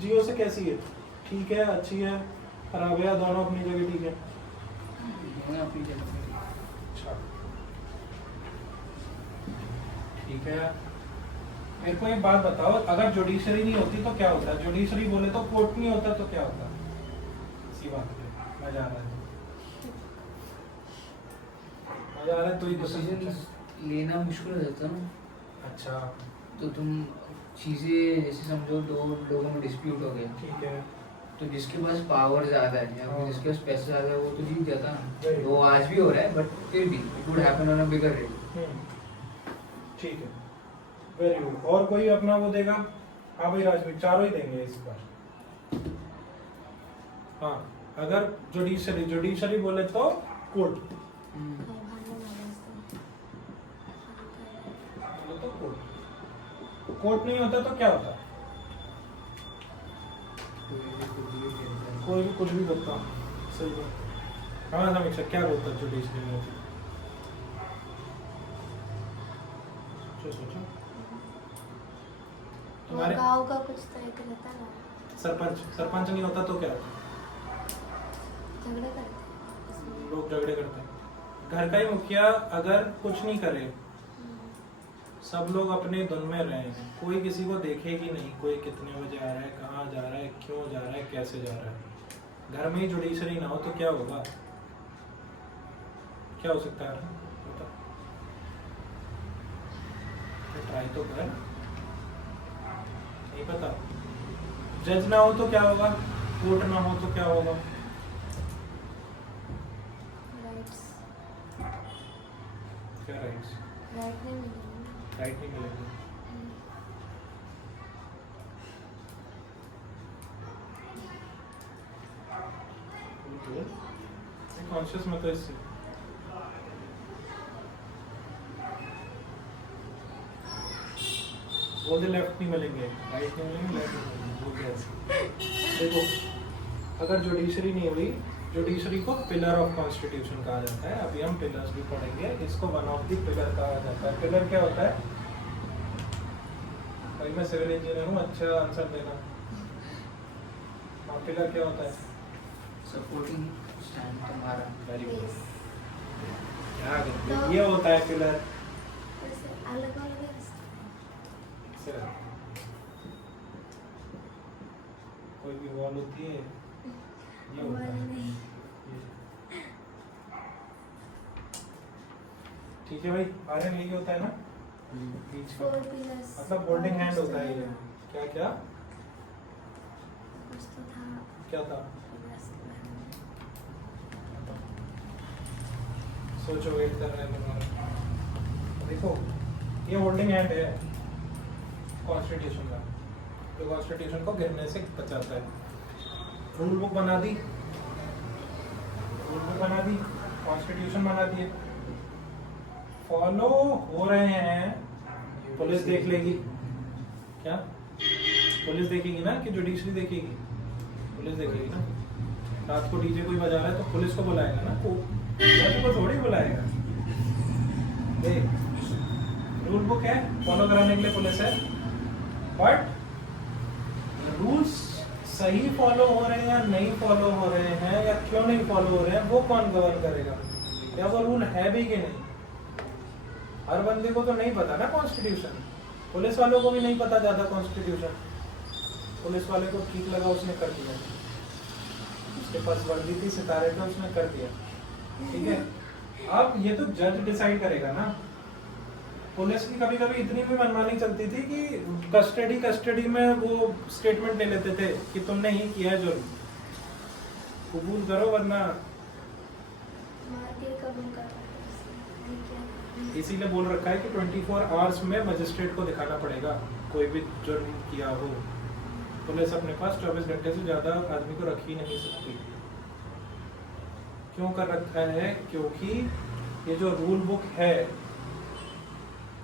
जियो से कैसी है? ठीक है, अच्छी है, खराब है, दोनों अपनी जगह ठीक है? अपनी जगह। अच्छा, ठीक है। मेरे को एक बात बताओ, अगर जुडिशरी नहीं होती तो क्या होता? जुडिशरी बोले तो कोर्ट नहीं होता तो क्या होता? इसी बात पे मजा आ रहा है, मजा आ रहा है। तो डिसीजन लेना मुश्किल हो जाता ना। अच्छा, तो तुम चीज़ें जैसे समझो, दो लोगों में डिस्प्यूट हो गया, ठीक है, तो जिसके पास पावर ज़्यादा है या हाँ। जिसके पास पैसा ज़्यादा है वो तो जीत जाता Very ना। वो आज भी हो रहा है, बट फिर भी it would happen on a bigger rate. ठीक है, वेरी गुड। और कोई अपना वो देगा? हाँ भाई राजवीर, चारों ही देंगे इस बार। हाँ, अगर जुडिशरी बोले तो कोर्ट, बोले तो कोर्ट। कोर्ट नहीं होता तो क्या होता? कोई भी कुछ भी करता। सही बात। हाँ समीक्षा, क्या बोलता जुडिशरी में होती? सोचो तुम्हारे गाँव का कुछ तरीका रहता है ना। सरपंच नहीं होता तो क्या होता? झगड़े करते हैं। लोग झगड़े करते हैं। घर का ही मुखिया अगर कुछ नहीं करे, सब लोग अपने धुन में रहे, कोई किसी को देखेगी नहीं, कोई कितने बजे आ रहा है, कहाँ जा रहा है, क्यों जा रहा है, कैसे जा रहा है। घर में ही जुडिशरी ना हो तो क्या होगा? क्या हो सकता है? बता, ट्राई तो कर। नहीं पता? जज ना हो तो क्या होगा? कोर्ट ना हो तो क्या होगा? राइट्स, क्या राइट्स? राइट नहीं मिलेंगे। राइट नहीं मिलेगा। कॉन्शियस मत हो इससे। बोल दे लेफ्ट नहीं मिलेंगे, राइट नहीं मिलेंगे, लेफ्ट नहीं मिलेंगे, बोल दे ऐसे। देखो, अगर जुडिशरी नहीं हुई, जुडिशरी को पिलर ऑफ कॉन्स्टिट्यूशन कहा जाता है। अभी हम पिलर्स भी पढ़ेंगे। इसको वन ऑफ द पिलर कहा जाता है। पिलर क्या होता है? भाई मैं सिविल इंजीनियर हूँ, अच्छा आंसर देना। हाँ, पिलर क्या होता है? सपोर्टिंग स्टैंड तुम्हारा। Very good. Yes. क्या करते हैं? ये होता है पिलर। ऐसे अलग अलग है। कोई भी वॉल होती है, ये होता है। नहीं। ठीक है भाई, आर्यन यही होता है ना? बीच का 4 pillars। मतलब होल्डिंग हैंड होता है ये। क्या क्या कुछ तो था क्या था? pillars के बारे में। सोचो, वेट कर रहे हैं तुम्हारा। देखो, ये होल्डिंग हैंड है कॉन्स्टिट्यूशन का, जो कॉन्स्टिट्यूशन को गिरने से बचाता है। रूल बुक बना दी, कॉन्स्टिट्यूशन बना दिए, फॉलो हो रहे हैं, पुलिस देख लेगी। क्या पुलिस देखेगी ना कि जुडिशरी देखेगी? पुलिस देखेगी ना। रात को डीजे कोई बजा रहा है तो पुलिस को बुलाएगा ना, को थोड़ी बुलाएगा। देख, रूल बुक है, फॉलो कराने के लिए पुलिस है, बट रूल्स सही फॉलो हो रहे हैं या नहीं फॉलो हो रहे हैं, या क्यों नहीं फॉलो हो रहे हैं, वो कौन गवर्न करेगा? क्या वो रूल है भी कि नहीं? हर बंदे को तो नहीं पता ना कॉन्स्टिट्यूशन, पुलिस वालों को भी नहीं पता ज्यादा कॉन्स्टिट्यूशन। पुलिस वाले को ठीक लगा, उसने कर दिया। उसके पास वर्दी थी, सितारे थे, उसने कर दिया। ठीक है, अब ये तो जज डिसाइड करेगा ना। पुलिस की कभी कभी इतनी भी मनमानी चलती थी कि कस्टडी में वो स्टेटमेंट ले लेते थे कि तुमने ही किया है जुर्म, कबूल करो वरना। मार के कबूल कर पाते हैं। इसीलिए बोल रखा है कि 24 आवर्स में मजिस्ट्रेट को दिखाना पड़ेगा कोई भी जुर्म किया हो। पुलिस अपने पास 24 घंटे से ज्यादा आदमी को रख ही नहीं सकती। क्यों कर रखा है? क्योंकि ये जो रूल बुक है,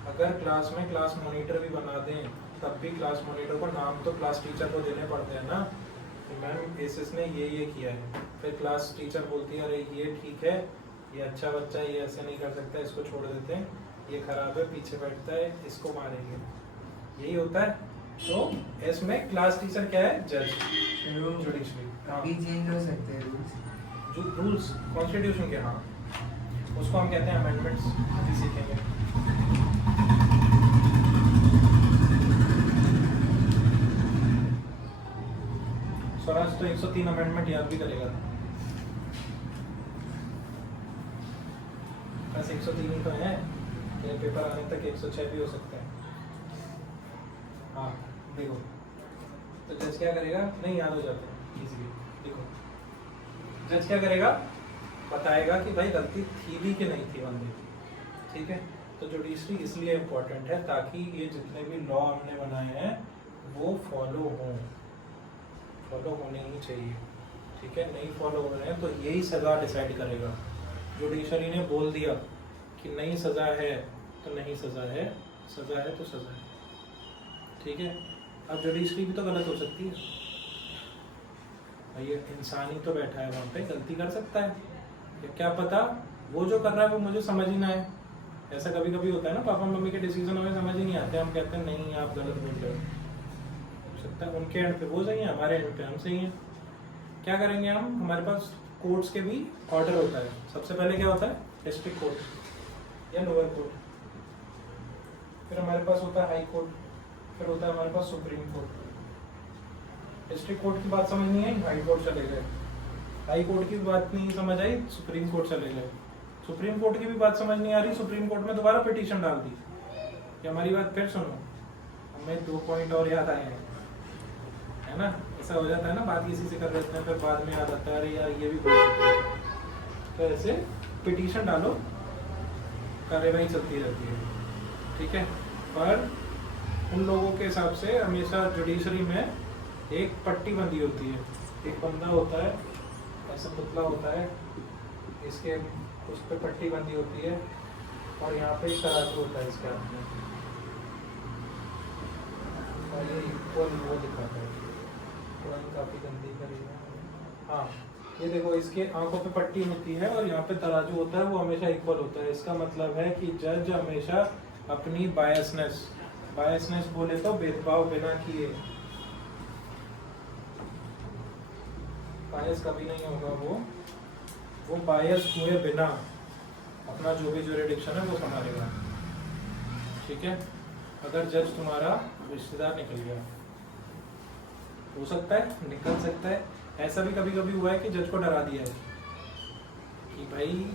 अगर क्लास में क्लास मॉनिटर भी बना दें तब भी क्लास मॉनिटर को नाम तो क्लास टीचर को देने पड़ते हैं ना। मैम एसएस ने ये किया है, फिर क्लास टीचर बोलती है अरे ये ठीक है, ये अच्छा बच्चा है, ये ऐसे नहीं कर सकता, इसको छोड़ देते हैं, ये खराब है, पीछे बैठता है, इसको मारेंगे। यही होता है। तो इसमें क्लास टीचर क्या है? जज, जुडिशरी। अभी चेंज हो सकते हैं रूल्स। जो रूल्स कॉन्स्टिट्यूशन के, हाँ, उसको हम कहते हैं अमेंडमेंट्स, अभी सीखेंगे। स्वराज तो 103 अमेंडमेंट याद भी करेगा, बस 103 ही तो है, ये पेपर आने तक 106 भी हो सकते हैं। हाँ देखो, तो जज क्या करेगा? नहीं याद हो जाता है इजीली। देखो जज क्या करेगा? बताएगा कि भाई गलती थी भी कि नहीं थी बंदे की। ठीक है, तो जुडिशरी इसलिए इम्पोर्टेंट है ताकि ये जितने भी लॉ हमने बनाए हैं वो फॉलो होने ही चाहिए। ठीक है, नहीं फॉलो हो रहे हैं तो यही सज़ा डिसाइड करेगा। जुडिशरी ने बोल दिया कि नहीं सज़ा है तो नहीं सज़ा है, सज़ा है तो सज़ा है। ठीक है, अब जुडिशरी भी तो गलत हो सकती है भाई, ये इंसान ही तो बैठा है वहाँ पे, गलती कर सकता है। क्या पता वो जो कर रहा है वो मुझे समझ ही ना आए। ऐसा कभी कभी होता है ना, पापा मम्मी के डिसीजन हमें समझ ही नहीं आते, हम कहते हैं नहीं आप गलत बोल रहे हो। सकता है उनके एंड पे वो सही है, हमारे एंड पे हम सही हैं। क्या करेंगे हम? हमारे पास कोर्ट्स के भी ऑर्डर होता है। सबसे पहले क्या होता है? डिस्ट्रिक्ट कोर्ट या लोअर कोर्ट, फिर हमारे पास होता है हाई कोर्ट, फिर होता है हमारे पास सुप्रीम कोर्ट। डिस्ट्रिक्ट कोर्ट की बात समझ नहीं आई, हाई कोर्ट चले गए। हाई कोर्ट की बात नहीं समझ आई, सुप्रीम कोर्ट चले गए। सुप्रीम कोर्ट की भी बात समझ नहीं आ रही, सुप्रीम कोर्ट में दोबारा पिटीशन डाल दी कि हमारी बात फिर सुनो। हमें 2 पॉइंट और याद आए हैं, है ना? ऐसा हो जाता है ना, बात किसी से कर लेते हैं फिर बाद में याद आता है अरे यार ये भी बोल सकते हैं। तो ऐसे पिटीशन डालो, कार्यवाही चलती रहती है। ठीक है, पर उन लोगों के हिसाब से हमेशा जुडिशरी में एक पट्टी बंदी होती है। एक बंदा होता है, ऐसा पुतला होता है, इसके उस पर पट्टी बंदी होती है और यहाँ पे एक तराजू होता है इसके हाथ में, और ये इक्वल वो दिखाता है। ड्राइंग काफ़ी गंदी करी है। हाँ, ये देखो इसके आंखों पे पट्टी होती है और यहाँ पे तराजू होता है, वो हमेशा इक्वल होता है। इसका मतलब है कि जज हमेशा अपनी बायसनेस बोले तो भेदभाव बिना किए, बायस कभी नहीं होगा, वो बायस हुए बिना अपना जो भी जुरिडिक्शन है वो संभालेगा। ठीक है, अगर जज तुम्हारा रिश्तेदार निकल गया, हो सकता है निकल सकता है, ऐसा भी कभी कभी हुआ है कि जज को डरा दिया है कि भाई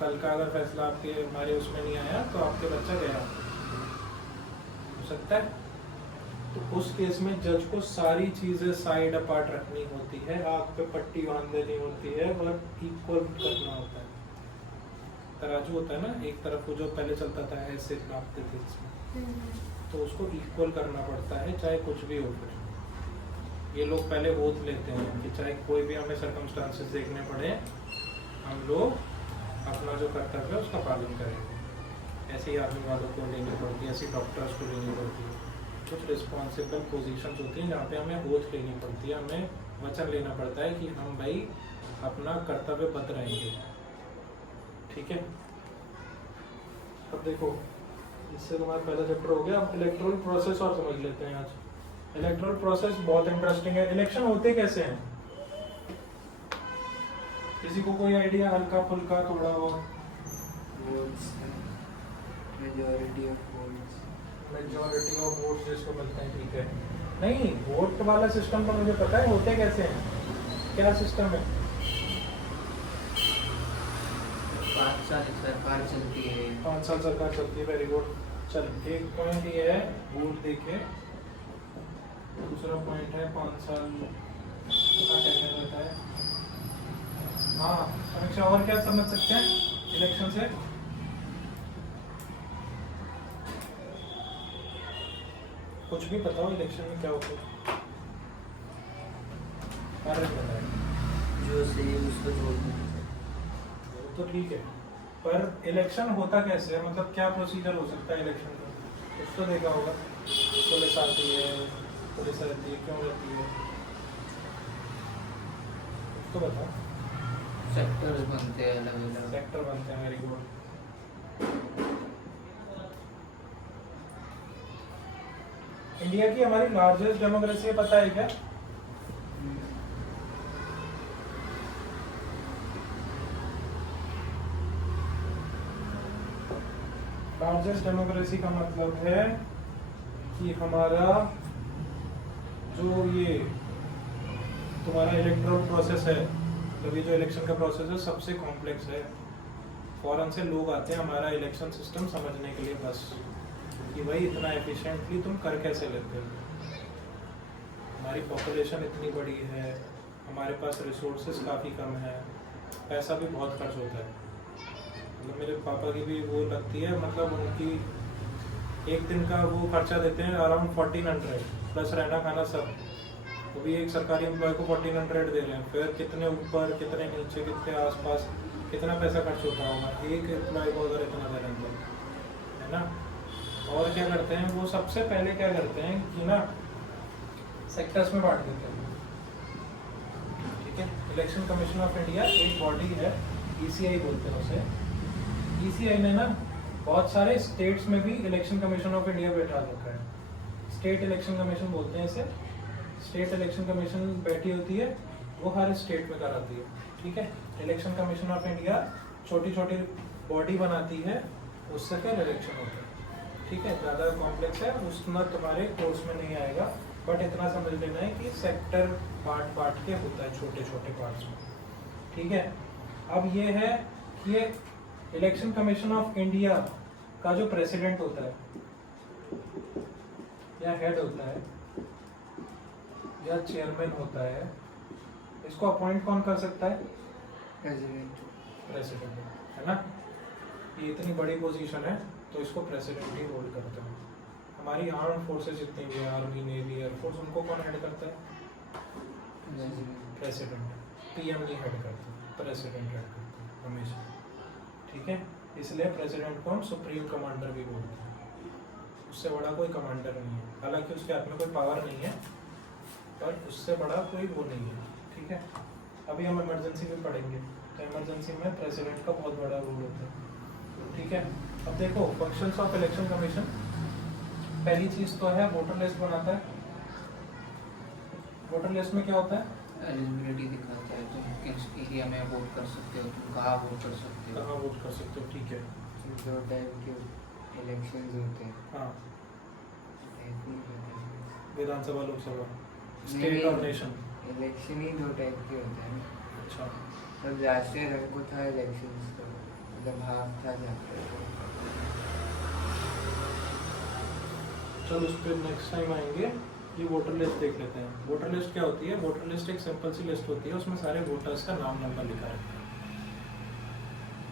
कल का अगर फैसला आपके हमारे उसमें नहीं आया तो आपके बच्चा गया, हो सकता है। तो उस केस में जज को सारी चीजें साइड अपार्ट रखनी होती है, आग पे पट्टी बांध देनी होती है और इक्वल करना होता है। तराजू होता है ना, एक तरफ वो जो पहले चलता था ऐसे नापते थे इसमें, तो उसको इक्वल करना पड़ता है चाहे कुछ भी हो। फिर ये लोग पहले ओथ लेते हैं कि चाहे कोई भी हमें सर्कमस्टांसेस देखने पड़े, हम लोग अपना जो कर्तव्य है उसका पालन करेंगे। ऐसे ही आर्मी वालों को लेनी पड़ती है, ऐसे डॉक्टर्स को लेनी पड़ती है। कुछ रिस्पॉन्सिबल पोजीशंस होती हैं जहाँ पे हमें ओथ लेनी पड़ती है, हमें वचन लेना पड़ता है कि हम भाई अपना कर्तव्य बद्ध रहेंगे। ठीक है, अब देखो इससे तुम्हारा पहला चैप्टर हो गया। अब इलेक्टोरल प्रोसेस और समझ लेते हैं आज। इलेक्टोरल प्रोसेस बहुत इंटरेस्टिंग है। इलेक्शन होते कैसे हैं? किसी को कोई आइडिया? हल्का फुल्का थोड़ा बहुत? वोट्स, मेजॉरिटी ऑफ वोट्स जिसको मिलते हैं, ठीक है। नहीं, वोट वाला सिस्टम तो मुझे पता है होते कैसे हैं, क्या सिस्टम है। 5 साल सरकार चलती है। 5 साल सरकार चलती है, वेरी गुड। चल, एक पॉइंट ये है वोट देके, दूसरा पॉइंट है 5 साल का टेन्योर रहता है। हाँ समीक्षा, और क्या समझ सकते हैं इलेक्शन से? कुछ भी बताओ इलेक्शन में क्या होता है। कार्य बताए जो सही है उसको छोड़ दो। वो तो ठीक है, पर इलेक्शन होता कैसे है, मतलब क्या प्रोसीजर हो सकता है इलेक्शन का? कुछ तो देखा होगा, पुलिस आती है, पुलिस रहती है, क्यों रहती है, कुछ तो बताओ। सेक्टर्स बनते हैं अलग अलग। सेक्टर बनते हैं, वेरी गुड। इंडिया की हमारी लार्जेस्ट डेमोक्रेसी है, पता है क्या? लार्जेस्ट डेमोक्रेसी का मतलब है कि हमारा जो ये तुम्हारा इलेक्टोरल प्रोसेस है, तो ये जो इलेक्शन का प्रोसेस है सबसे कॉम्प्लेक्स है। फॉरेन से लोग आते हैं हमारा इलेक्शन सिस्टम समझने के लिए, बस कि भाई इतना एफिशिएंटली तुम कर कैसे लेते हो। हमारी पॉपुलेशन इतनी बड़ी है, हमारे पास रिसोर्सेज काफ़ी कम है, पैसा भी बहुत खर्च होता है। मतलब मेरे पापा की भी वो लगती है, मतलब उनकी एक दिन का वो खर्चा देते हैं अराउंड 1400 प्लस रहना खाना सब। वो भी एक सरकारी एम्प्लॉय को 1400 दे रहे हैं, फिर कितने ऊपर कितने नीचे कितने आसपास कितना पैसा खर्च होता होगा एक एम्प्लॉय को अगर इतना दे रहे हैं तो, है ना। और क्या करते हैं वो, सबसे पहले क्या करते हैं कि ना सेक्टर्स में बांट देते हैं, ठीक है। इलेक्शन कमीशन ऑफ इंडिया एक बॉडी है, ECI बोलते हैं उसे। ECI ने ना बहुत सारे स्टेट्स में भी इलेक्शन कमीशन ऑफ इंडिया बैठा रखा है। स्टेट इलेक्शन कमीशन बोलते हैं इसे। स्टेट इलेक्शन कमीशन बैठी होती है, वो हर स्टेट में कराती है, ठीक है। इलेक्शन कमीशन ऑफ इंडिया छोटी छोटी बॉडी बनाती है, उससे फिर इलेक्शन होता है, ठीक है। ज़्यादा कॉम्प्लेक्स है, उसमें तुम्हारे कोर्स में नहीं आएगा, बट इतना समझ लेना है कि सेक्टर बांट के होता है छोटे छोटे पार्ट्स में, ठीक है। अब ये है कि ये इलेक्शन कमीशन ऑफ इंडिया का जो प्रेसिडेंट होता है या हेड होता है या चेयरमैन होता है, इसको अपॉइंट कौन कर सकता है? प्रेसिडेंट। प्रेसिडेंट, है ना। ये इतनी बड़ी पोजीशन है तो इसको प्रेसिडेंट ही होल्ड करते हैं। हमारी आर्म फोर्सेस जितनी भी है, आर्मी नेवी एयरफोर्स, उनको कौन हेड करता है? प्रेसिडेंट। PM नहीं हेड करता, प्रेसिडेंट हेड करता है हमेशा, ठीक है। इसलिए प्रेसिडेंट को हम सुप्रीम कमांडर भी बोलते हैं। उससे बड़ा कोई कमांडर नहीं है, हालांकि उसके हाथ में कोई पावर नहीं है, पर उससे बड़ा कोई वो नहीं है, ठीक है। अभी हम इमरजेंसी में पढ़ेंगे, तो इमरजेंसी में प्रेसिडेंट का बहुत बड़ा रोल होता है, ठीक है। अब देखो फंक्शंस ऑफ इलेक्शन कमीशन, पहली चीज तो है वोटर लिस्ट बनाता है। वोटर लिस्ट में क्या होता है? एलिजिबिलिटी दिखाता है, तुम किस एरिया में वोट कर सकते हो, तुम कहाँ वोट कर सकते हो। कहाँ वोट कर सकते हो, ठीक है। 2 टाइप के इलेक्शंस होते हैं। हाँ, ऐसे ही होते हैं। विधानसभा लोकसभा नहीं, स्टेट और नेशन। इलेक्शन ही 2 टाइप के होते हैं। अच्छा, तब राष्ट्रीय रंग को था इलेक्शंस, तो मतलब हाफ था जाता है। चलो उस पर नेक्स्ट टाइम आएंगे। ये वोटर लिस्ट देख लेते हैं। वोटर लिस्ट क्या होती है? वोटर लिस्ट एक सिंपल सी लिस्ट होती है, उसमें सारे वोटर्स का नाम नंबर लिखा रहता है।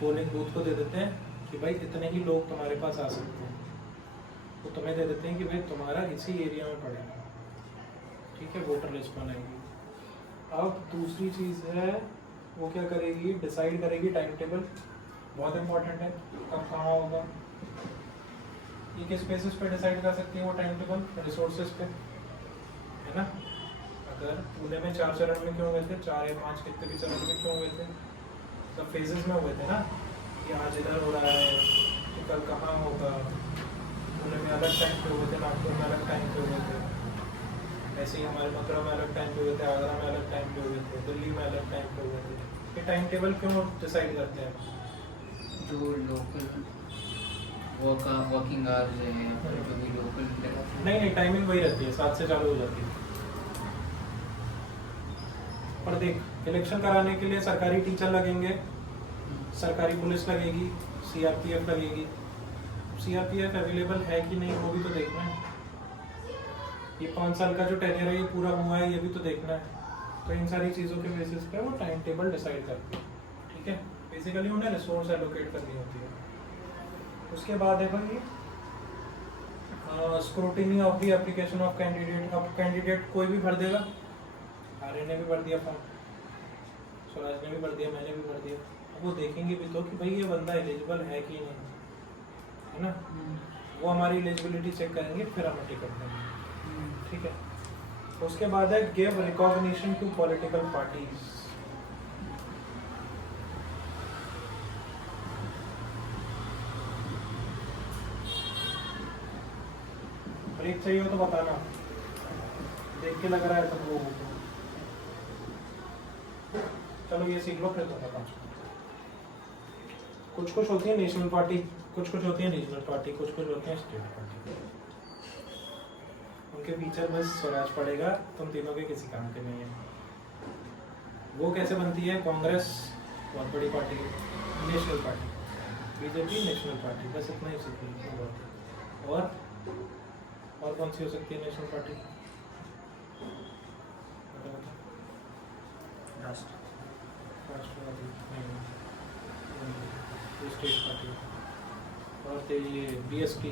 पोलिंग बूथ को दे देते हैं कि भाई इतने ही लोग तुम्हारे पास आ सकते हैं, तो तुम्हें दे देते हैं कि भाई तुम्हारा इसी एरिया में पड़ेगा, ठीक है। वोटर लिस्ट बनाएगी। अब दूसरी चीज़ है वो क्या करेगी, डिसाइड करेगी टाइम टेबल। बहुत इंपॉर्टेंट है, कब कहाँ होगा, ये किस बेसिस पे डिसाइड कर सकती है वो टाइम टेबल? रिसोर्सेज पे, है ना। अगर पुणे में 4 चरण में क्यों हुए थे, 4 या 5 कितने भी चरण में क्यों हुए थे, सब फेजेस में हुए थे ना, कि आज इधर हो रहा है कि कल कहाँ होगा। पुणे में अलग टाइम पे हुए थे, नागपुर में अलग टाइम पे हुए थे, ऐसे ही हमारे मथुरा में अलग टाइम पे हुए थे, आगरा में अलग टाइम पे हुए थे, दिल्ली में अलग टाइम पे हुए थे। ये टाइम टेबल क्यों डिसाइड करते हैं? जो लोकल वर्किंग आवर्स हैं, या फिर जो भी लोकल घंटे का? नहीं, टाइमिंग वही रहती है, 7 से चालू हो जाती है। पर देख, इलेक्शन कराने के लिए सरकारी टीचर लगेंगे, सरकारी पुलिस लगेगी, सीआरपीएफ लगेगी। सीआरपीएफ अवेलेबल है कि नहीं वो भी तो देखना है। ये 5 साल का जो टेन्योर है ये पूरा हुआ है, ये भी तो देखना है। तो इन सारी चीज़ों के बेसिस पे वो टाइम टेबल डिसाइड करती है, ठीक है। बेसिकली उन्हें रिसोर्स एलोकेट करनी होती है। उसके बाद है भाई scrutiny of the application of candidate. अब कैंडिडेट कोई भी भर देगा, आर्य ने भी भर दिया फॉर्म, स्वराज ने भी भर दिया, मैंने भी भर दिया। अब वो देखेंगे भी तो कि भाई ये बंदा एलिजिबल है कि नहीं, है ना। वो हमारी एलिजिबिलिटी चेक करेंगे, फिर हमें टिकट देंगे, ठीक है। उसके बाद है give recognition to political parties. Break चाहिए हो तो बताना, देख के लग रहा है सब लोगों को। चलो ये सीख लो फिर तो पता। कुछ कुछ होती है नेशनल पार्टी, कुछ कुछ होती है रीजनल पार्टी, कुछ कुछ होती है स्टेट पार्टी। उनके फीचर बस स्वराज पड़ेगा, तुम तीनों के किसी काम के नहीं है। वो कैसे बनती है? कांग्रेस बहुत बड़ी पार्टी है, national party, BJP national party, बस इतना ही सीख लो। और कौन सी हो सकती है नेशनल पार्टी? राष्ट्रवादी नहीं, स्टेट पार्टी। और तो ये बीएसपी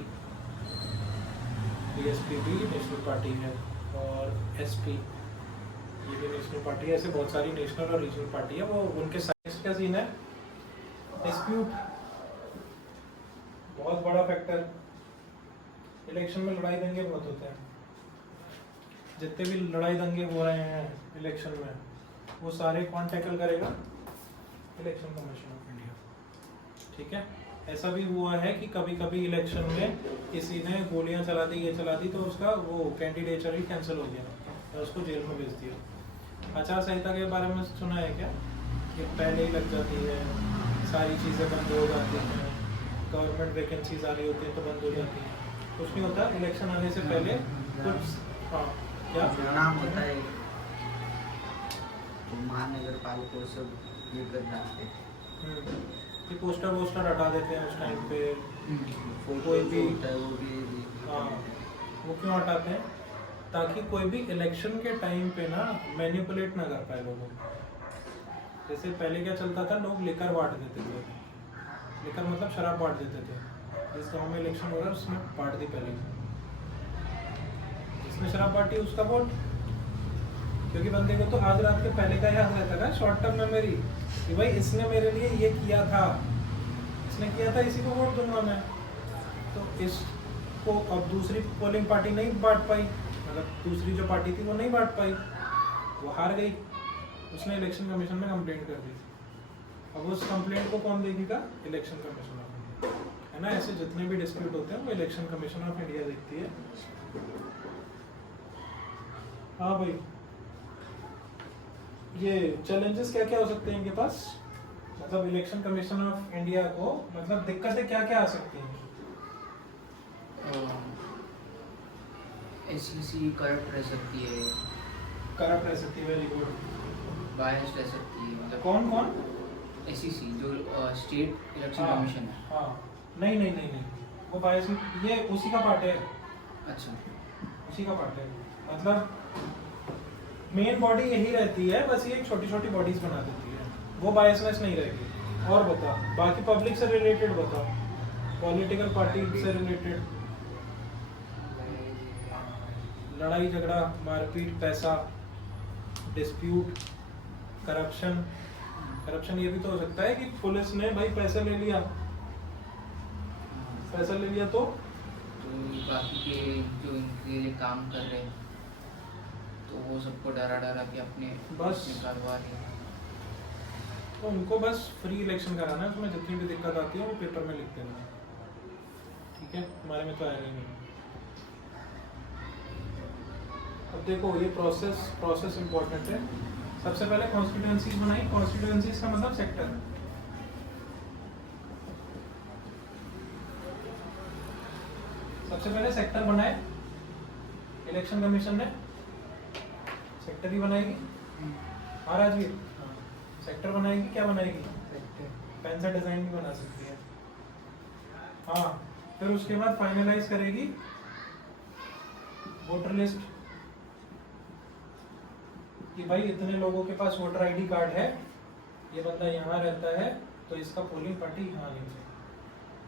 भी नेशनल पार्टी है, और एसपी ये भी नेशनल पार्टी है। ऐसे बहुत सारी नेशनल और रीजनल पार्टी है। वो उनके साइज का सीन है डिस्प्यूट, बहुत बड़ा फैक्टर। इलेक्शन में लड़ाई दंगे बहुत होते हैं। जितने भी लड़ाई दंगे हो रहे हैं इलेक्शन में, वो सारे कौन टैकल करेगा? इलेक्शन कमीशन ऑफ इंडिया, ठीक है। ऐसा भी हुआ है कि कभी कभी इलेक्शन में किसी ने गोलियां चला दी, ये चला दी, तो उसका वो कैंडिडेचर ही कैंसिल हो गया और उसको जेल में भेज दिया। आचार संहिता के बारे में सुना है क्या? कि पहले ही लग जाती है, सारी चीज़ें बंद हो जाती हैं, गवर्नमेंट वैकेंसीज आ रही होती है तो बंद हो जाती है। कुछ नहीं होता, इलेक्शन आने से पहले कुछ हाँ क्या नाम होता है तो महानगर पालिका सब ये कर डालते हैं कि पोस्टर वोस्टर हटा देते हैं उस टाइम पे। कोई भी होता है वो भी हाँ, वो क्यों हटाते हैं? ताकि कोई भी इलेक्शन के टाइम पे ना मैनिपुलेट ना कर पाए लोगों को। जैसे पहले क्या चलता था, लोग लेकर बांट देते थे। लेकर मतलब शराब बांट देते थे। जिस गाँव में इलेक्शन हो रहा है उसमें बांट दी पहले, जिसने शराब बांटी उसका वोट। क्योंकि बंदे को तो आज रात के पहले का याद रहता था, शॉर्ट टर्म मेमोरी, कि भाई इसने मेरे लिए ये किया था, इसने किया था, इसी को वोट दूंगा मैं। तो इसको अब दूसरी पोलिंग पार्टी नहीं बांट पाई, मतलब दूसरी जो पार्टी थी वो नहीं बांट पाई, वो हार गई। उसने इलेक्शन कमीशन में कंप्लेंट कर दी। अब उस कंप्लेंट को कौन देखेगा? इलेक्शन कमीशन ऑफ इंडिया, है ना। ऐसे जितने भी डिस्प्यूट होते हैं वो इलेक्शन कमीशन ऑफ इंडिया देखती है। हाँ भाई, ये चैलेंजेस क्या क्या हो सकते हैं इनके पास? मतलब इलेक्शन कमीशन ऑफ इंडिया को मतलब दिक्कतें क्या क्या आ सकती हैं? एसईसी करप्ट रह सकती है, करप्ट रह सकती है, वेरी गुड। बायस रह सकती है, मतलब कौन कौन? एसईसी जो स्टेट इलेक्शन कमीशन है। हाँ, नहीं, वो बायस ये उसी का पार्ट है। अच्छा, उसी का पार्ट है। मतलब मेन बॉडी यही रहती है, बस ये छोटी छोटी बॉडीज बना देती है, वो बायसनेस नहीं रहेगी। और बता, बाकी पब्लिक से रिलेटेड बता, पॉलिटिकल पार्टी से रिलेटेड, लड़ाई झगड़ा, मारपीट, पैसा, डिस्प्यूट, करप्शन ये भी तो हो सकता है कि पुलिस ने भाई पैसा ले लिया तो बाकी के जो इनके लिए काम कर रहे हैं तो वो सबको डरा के अपने बस निकालवा रहे हैं। तो उनको बस फ्री इलेक्शन कराना है, उसमें जितनी भी दिक्कत आती है वो पेपर में लिख देना है, ठीक है। हमारे में तो आएगा ही नहीं। अब देखो ये प्रोसेस इम्पोर्टेंट है। सबसे पहले कॉन्स्टिट्यूएंसीज बनाई। कॉन्स्टिट्यूएंसीज का मतलब सेक्टर। सबसे पहले सेक्टर बनाए, इलेक्शन कमीशन ने सेक्टर ही बनाएगी। हाँ राजवीर, सेक्टर बनाएगी, क्या बनाएगी? पेन से डिजाइन भी बना सकती है। हाँ, फिर उसके बाद फाइनलाइज करेगी वोटर लिस्ट कि भाई इतने लोगों के पास वोटर आईडी कार्ड है, ये बंदा यहाँ रहता है, तो इसका पोलिंग पार्टी यहाँ आनी चाहिए।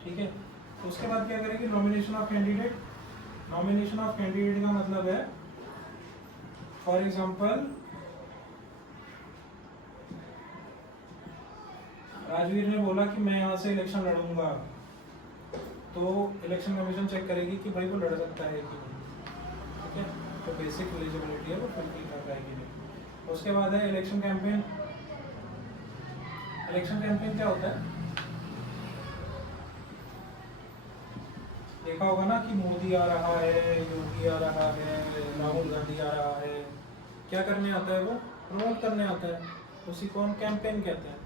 ठीक है, तो उसके बाद क्या करेगी? Nomination of candidate. Nomination of candidate का मतलब है, फॉर एग्जांपल राजवीर ने बोला कि मैं यहाँ से इलेक्शन लड़ूंगा, तो इलेक्शन कमीशन चेक करेगी कि भाई वो लड़ सकता है कि नहीं। ठीक है, तो बेसिक एलिजिबिलिटी है वो फुलफिल कर पाएगी नहीं। उसके बाद है इलेक्शन कैंपेन। इलेक्शन कैंपेन क्या होता है? देखा होगा ना कि मोदी आ रहा है, योगी आ रहा है, राहुल गांधी आ रहा है, क्या करने आता है? वो प्रमोट करने आता है, उसी को हम कैंपेन कहते हैं।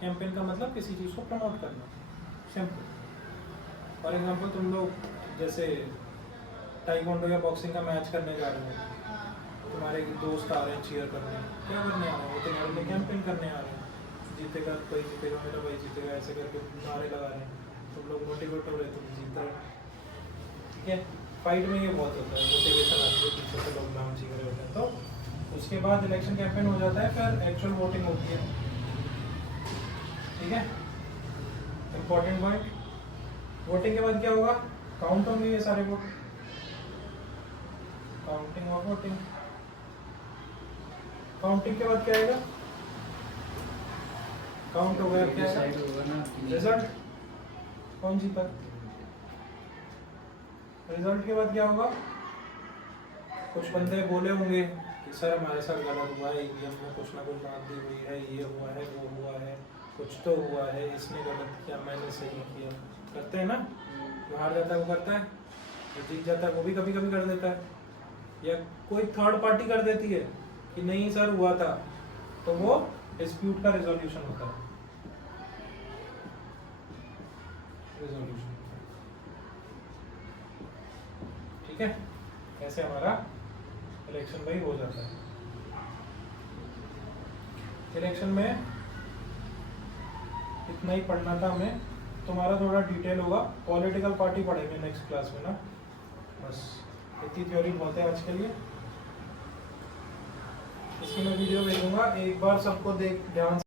कैंपेन का मतलब किसी चीज़ को प्रमोट करना, सिंपल। फॉर एग्जांपल तुम लोग जैसे टाइकोंडो या बॉक्सिंग का मैच करने जा रहे हो, तो तुम्हारे दोस्त आ रहे हैं चीयर करने, क्या करने आ रहे हैं? वो तुम्हारे लिए कैंपेन करने आ रहे हैं, जीतेगा कोई जीतेगा, मेरा भाई जीतेगा, ऐसे करके नारे लगा रहे हैं, तुम लोग मोटिवेट हो रहे, तुम जीत रहे। ठीक है, फाइट में ये बहुत होता है, मोटिवेशन आती है, पीछे से लोग नाम जीत रहे होते हैं। तो उसके बाद इलेक्शन कैंपेन हो जाता है, फिर एक्चुअल वोटिंग होती है। ठीक है, इम्पोर्टेंट पॉइंट। वोटिंग के बाद क्या होगा? काउंट होंगे ये सारे वोट, काउंटिंग और वोटिंग। काउंटिंग के बाद क्या आएगा? काउंट हो गया, क्या होगा ना रिजल्ट, कौन जीता। रिजल्ट के बाद क्या होगा? कुछ बंदे बोले होंगे कि सर हमारे साथ गलत हुआ है, ईवीएम में कुछ ना कुछ बात हुई है, ये हुआ है, वो हुआ है, कुछ तो हुआ है, इसने गलत किया, मैंने सही किया। करते हैं ना, जो हार जाता है वो करता है, जो जीत जाता है वो भी कभी कभी कर देता है, या कोई थर्ड पार्टी कर देती है कि नहीं सर हुआ था, तो वो डिस्प्यूट का रिजोल्यूशन होता है। रिजोल्यूशन, ठीक है, ऐसे हमारा इलेक्शन भाई हो जाता है। इलेक्शन में इतना ही पढ़ना था हमें, तुम्हारा थोड़ा डिटेल होगा, पॉलिटिकल पार्टी पढ़ेंगे नेक्स्ट क्लास में ना, बस इतनी थ्योरी बहुत है आज के लिए। इसकी मैं वीडियो भेजूंगा, एक बार सबको देख ध्यान